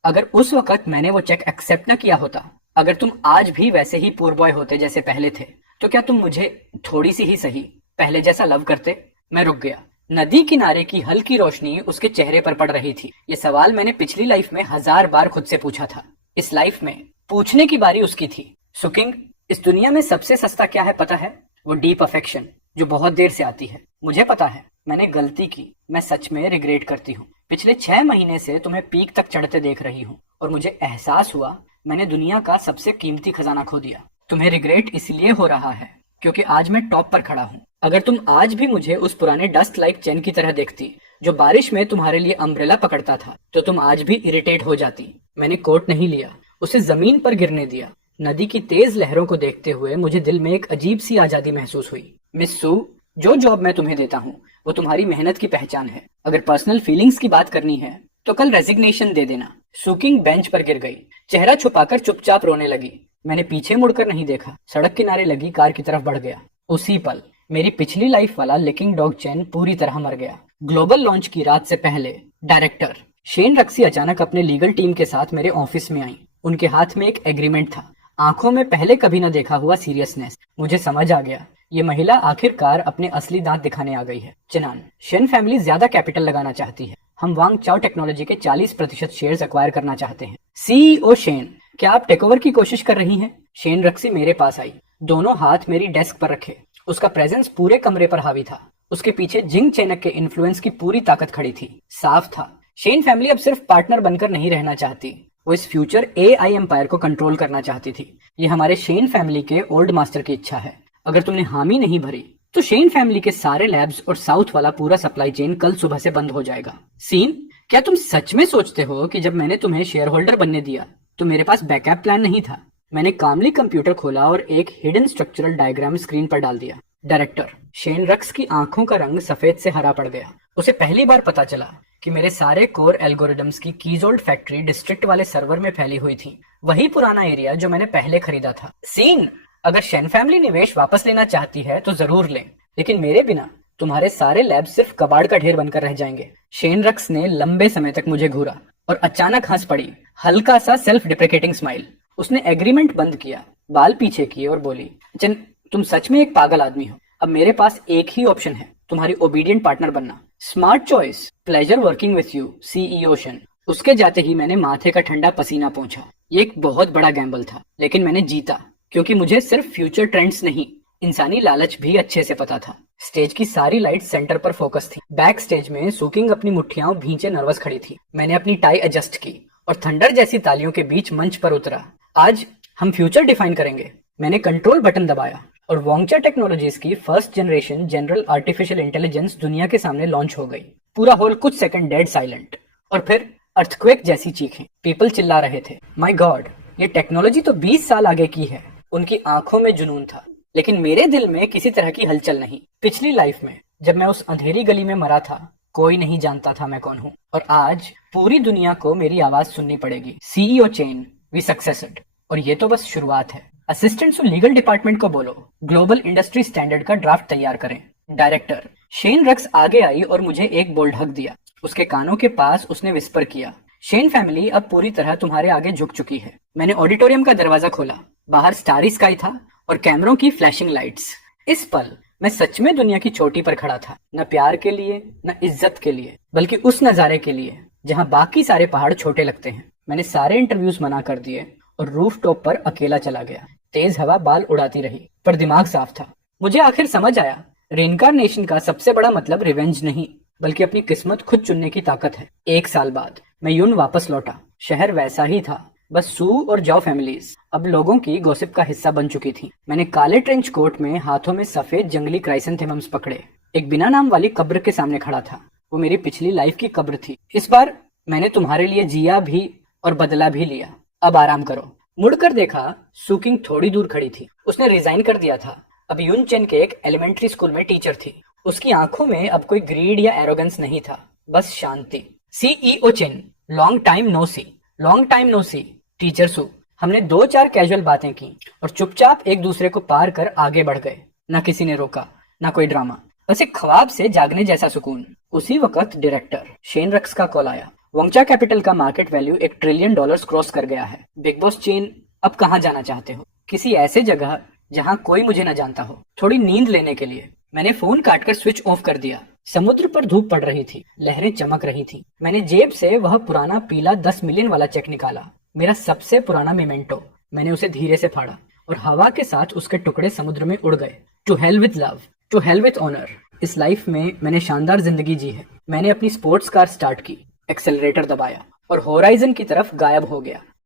अगर उस वक्त मैंने वो चेक एक्सेप्ट न किया होता, अगर तुम आज भी वैसे ही पूर बॉय होते जैसे पहले थे, तो क्या तुम मुझे थोड़ी सी ही सही पहले जैसा लव करते? मैं रुक गया। नदी किनारे की हल्की रोशनी उसके चेहरे पर पड़ रही थी। ये सवाल मैंने पिछली लाइफ में 1000 बार खुद से पूछा था। इस लाइफ में पूछने की बारी उसकी थी। सुकिंग, इस दुनिया में सबसे सस्ता क्या है पता है? वो डीप अफेक्शन, जो बहुत देर से आती है। मुझे पता है, मैंने गलती की। मैं सच में रिग्रेट करती हूँ। पिछले 6 महीने से तुम्हें पीक तक चढ़ते देख रही हूँ और मुझे एहसास हुआ मैंने दुनिया का सबसे कीमती खजाना खो दिया। तुम्हें रिग्रेट इसलिए हो रहा है क्योंकि आज मैं टॉप पर खड़ा हूँ। अगर तुम आज भी मुझे उस पुराने डस्ट लाइक चैन की तरह देखती जो बारिश में तुम्हारे लिए अम्ब्रेला पकड़ता था, तो तुम आज भी इरिटेट हो जाती। मैंने कोट नहीं लिया, उसे जमीन पर गिरने दिया। नदी की तेज लहरों को देखते हुए मुझे दिल में एक अजीब सी आजादी महसूस हुई। मिस सू, जो जॉब मैं तुम्हें देता हूँ वो तुम्हारी मेहनत की पहचान है। अगर पर्सनल फीलिंग्स की बात करनी है तो कल रेजिग्नेशन दे देना। सुकिंग बेंच पर गिर गई, चेहरा छुपाकर चुपचाप रोने लगी। मैंने पीछे मुड़कर नहीं देखा, सड़क किनारे लगी कार की तरफ बढ़ गया। उसी पल मेरी पिछली लाइफ वाला लिकिंग डॉग चैन पूरी तरह मर गया। ग्लोबल लॉन्च की रात से पहले डायरेक्टर शेन रक्सी अचानक अपने लीगल टीम के साथ मेरे ऑफिस में आई। उनके हाथ में एक एग्रीमेंट था, आंखों में पहले कभी न देखा हुआ सीरियसनेस। मुझे समझ आ गया, ये महिला आखिरकार अपने असली दांत दिखाने आ गई है। चिनान, शेन फैमिली ज्यादा कैपिटल लगाना चाहती है। हम वांग चाओ टेक्नोलॉजी के 40% शेयर्स एक्वायर करना चाहते हैं। सीईओ शेन, क्या आप टेक ओवर की कोशिश कर रही हैं? शेन रक्सी मेरे पास आई, दोनों हाथ मेरी डेस्क पर रखे। उसका प्रेजेंस पूरे कमरे पर हावी था। उसके पीछे जिंग चेनक के इन्फ्लुएंस की पूरी ताकत खड़ी थी। साफ था, शेन फैमिली अब सिर्फ पार्टनर बनकर नहीं रहना चाहती, वो इस फ्यूचर एआई एम्पायर को कंट्रोल करना चाहती थी। ये हमारे शेन फैमिली के ओल्ड मास्टर की इच्छा है। अगर तुमने हामी नहीं भरी तो शेन फैमिली के सारे लैब्स और साउथ वाला पूरा सप्लाई चेन कल सुबह से बंद हो जाएगा। सीन, क्या तुम सच में सोचते हो कि जब मैंने तुम्हें शेयर होल्डर बनने दिया तो मेरे पास बैकअप प्लान नहीं था? मैंने कामली कंप्यूटर खोला और एक हिडन स्ट्रक्चरल डायग्राम स्क्रीन पर डाल दिया। डायरेक्टर शेन रक्स की आंखों का रंग सफेद से हरा पड़ गया। उसे पहली बार पता चला कि मेरे सारे कोर एल्गोरिदम्स की कीजोल्ड फैक्ट्री डिस्ट्रिक्ट वाले सर्वर में फैली हुई थी, वही पुराना एरिया जो मैंने पहले खरीदा था। सीन, अगर शेन फैमिली निवेश वापस लेना चाहती है तो जरूर लें, लेकिन मेरे बिना तुम्हारे सारे लैब सिर्फ कबाड़ का ढेर बनकर रह जाएंगे। शेन रक्स ने लंबे समय तक मुझे घूरा और अचानक हंस पड़ी, हल्का सा सेल्फ डिप्रिकेटिंग स्माइल। उसने एग्रीमेंट बंद किया, बाल पीछे किए और बोली, चन, तुम सच में एक पागल आदमी हो। अब मेरे पास एक ही ऑप्शन है, तुम्हारी ओबीडियंट पार्टनर बनना। Smart choice, pleasure working with you, CEO Shane. उसके जाते ही मैंने माथे का ठंडा पसीना पोंछा। ये एक बहुत बड़ा गैम्बल था, लेकिन मैंने जीता, क्योंकि मुझे सिर्फ फ्यूचर ट्रेंड्स नहीं, इंसानी लालच भी अच्छे से पता था। स्टेज की सारी लाइट सेंटर पर फोकस थी। बैक स्टेज में सुकिंग अपनी मुट्ठियां भींचे नर्वस खड़ी थी। मैंने अपनी टाई एडजस्ट की और थंडर जैसी तालियों के बीच मंच पर उतरा। आज हम फ्यूचर डिफाइन करेंगे। मैंने कंट्रोल बटन दबाया और वोंगचा टेक्नोलॉजीज की first generation general artificial intelligence दुनिया के सामने लॉन्च हो गई। पूरा हॉल कुछ सेकंड डेड साइलेंट और फिर अर्थक्वेक जैसी चीखें। पीपल चिल्ला रहे थे, माय गॉड, ये टेक्नोलॉजी तो 20 साल आगे की है। उनकी आंखों में जुनून था, लेकिन मेरे दिल में किसी तरह की हलचल नहीं। पिछली लाइफ में जब मैं उस अंधेरी गली में मरा था, कोई नहीं जानता था मैं कौन हूँ, और आज पूरी दुनिया को मेरी आवाज सुननी पड़ेगी। CEO Chen, we succeeded. और ये तो बस शुरुआत है। असिस्टेंट्स और लीगल डिपार्टमेंट को बोलो, ग्लोबल इंडस्ट्री स्टैंडर्ड का ड्राफ्ट तैयार करें। डायरेक्टर शेन रक्स आगे आई और मुझे एक बोल्ड हक दिया। उसके कानों के पास उसने विस्पर किया, शेन फैमिली अब पूरी तरह तुम्हारे आगे झुक चुकी है। मैंने ऑडिटोरियम का दरवाजा खोला। बाहर स्टारी स्काई था और कैमरों की फ्लैशिंग लाइट्स। इस पल मैं सच में दुनिया की चोटी पर खड़ा था, न प्यार के लिए, न इज्जत के लिए, बल्कि उस नजारे के लिए जहां बाकी सारे पहाड़ छोटे लगते हैं। मैंने सारे इंटरव्यूज मना कर दिए और रूफ टॉप पर अकेला चला गया। तेज हवा बाल उड़ाती रही, पर दिमाग साफ था। मुझे आखिर समझ आया, रेनकार्नेशन का सबसे बड़ा मतलब रिवेंज नहीं, बल्कि अपनी किस्मत खुद चुनने की ताकत है। 1 साल बाद मैं यून वापस लौटा। शहर वैसा ही था, बस सू और जाओ फैमिलीज अब लोगों की गॉसिप का हिस्सा बन चुकी थी। मैंने काले ट्रेंच कोट में हाथों में सफेद जंगली क्राइसेंथेमम्स पकड़े एक बिना नाम वाली कब्र के सामने खड़ा था। वो मेरी पिछली लाइफ की कब्र थी। इस बार मैंने तुम्हारे लिए जिया भी और बदला भी लिया। अब आराम करो। मुड़कर देखा, सुकिंग थोड़ी दूर खड़ी थी। उसने रिजाइन कर दिया था। अब यून चेन के एक एलिमेंट्री स्कूल में टीचर थी। उसकी आंखों में अब कोई ग्रीड या एरोगेंस नहीं था, बस शांति। CEO Chen, long time no see. Long time no see. Teacher Su. हमने 2-4 कैजुअल बातें की और चुपचाप एक दूसरे को पार कर आगे बढ़ गए। न किसी ने रोका, न कोई ड्रामा, बस एक ख्वाब से जागने जैसा सुकून। उसी वक्त डायरेक्टर शेन रक्स का कॉल आया। वोंगचा कैपिटल का मार्केट वैल्यू $1 ट्रिलियन क्रॉस कर गया है। बिग बॉस चेन, अब कहाँ जाना चाहते हो? किसी ऐसे जगह जहाँ कोई मुझे न जानता हो, थोड़ी नींद लेने के लिए। मैंने फोन काटकर स्विच ऑफ कर दिया। समुद्र पर धूप पड़ रही थी, लहरें चमक रही थी। मैंने जेब से वह पुराना पीला 10 मिलियन वाला चेक निकाला, मेरा सबसे पुराना मेमेंटो। मैंने उसे धीरे से फाड़ा और हवा के साथ उसके टुकड़े समुद्र में उड़ गए। To hell with love, to hell with honour. इस लाइफ में मैंने शानदार जिंदगी जी है। मैंने अपनी स्पोर्ट्स कार स्टार्ट की, एक्सेलरेटर दबाया और होराइजन की तरफ गायब हो गया।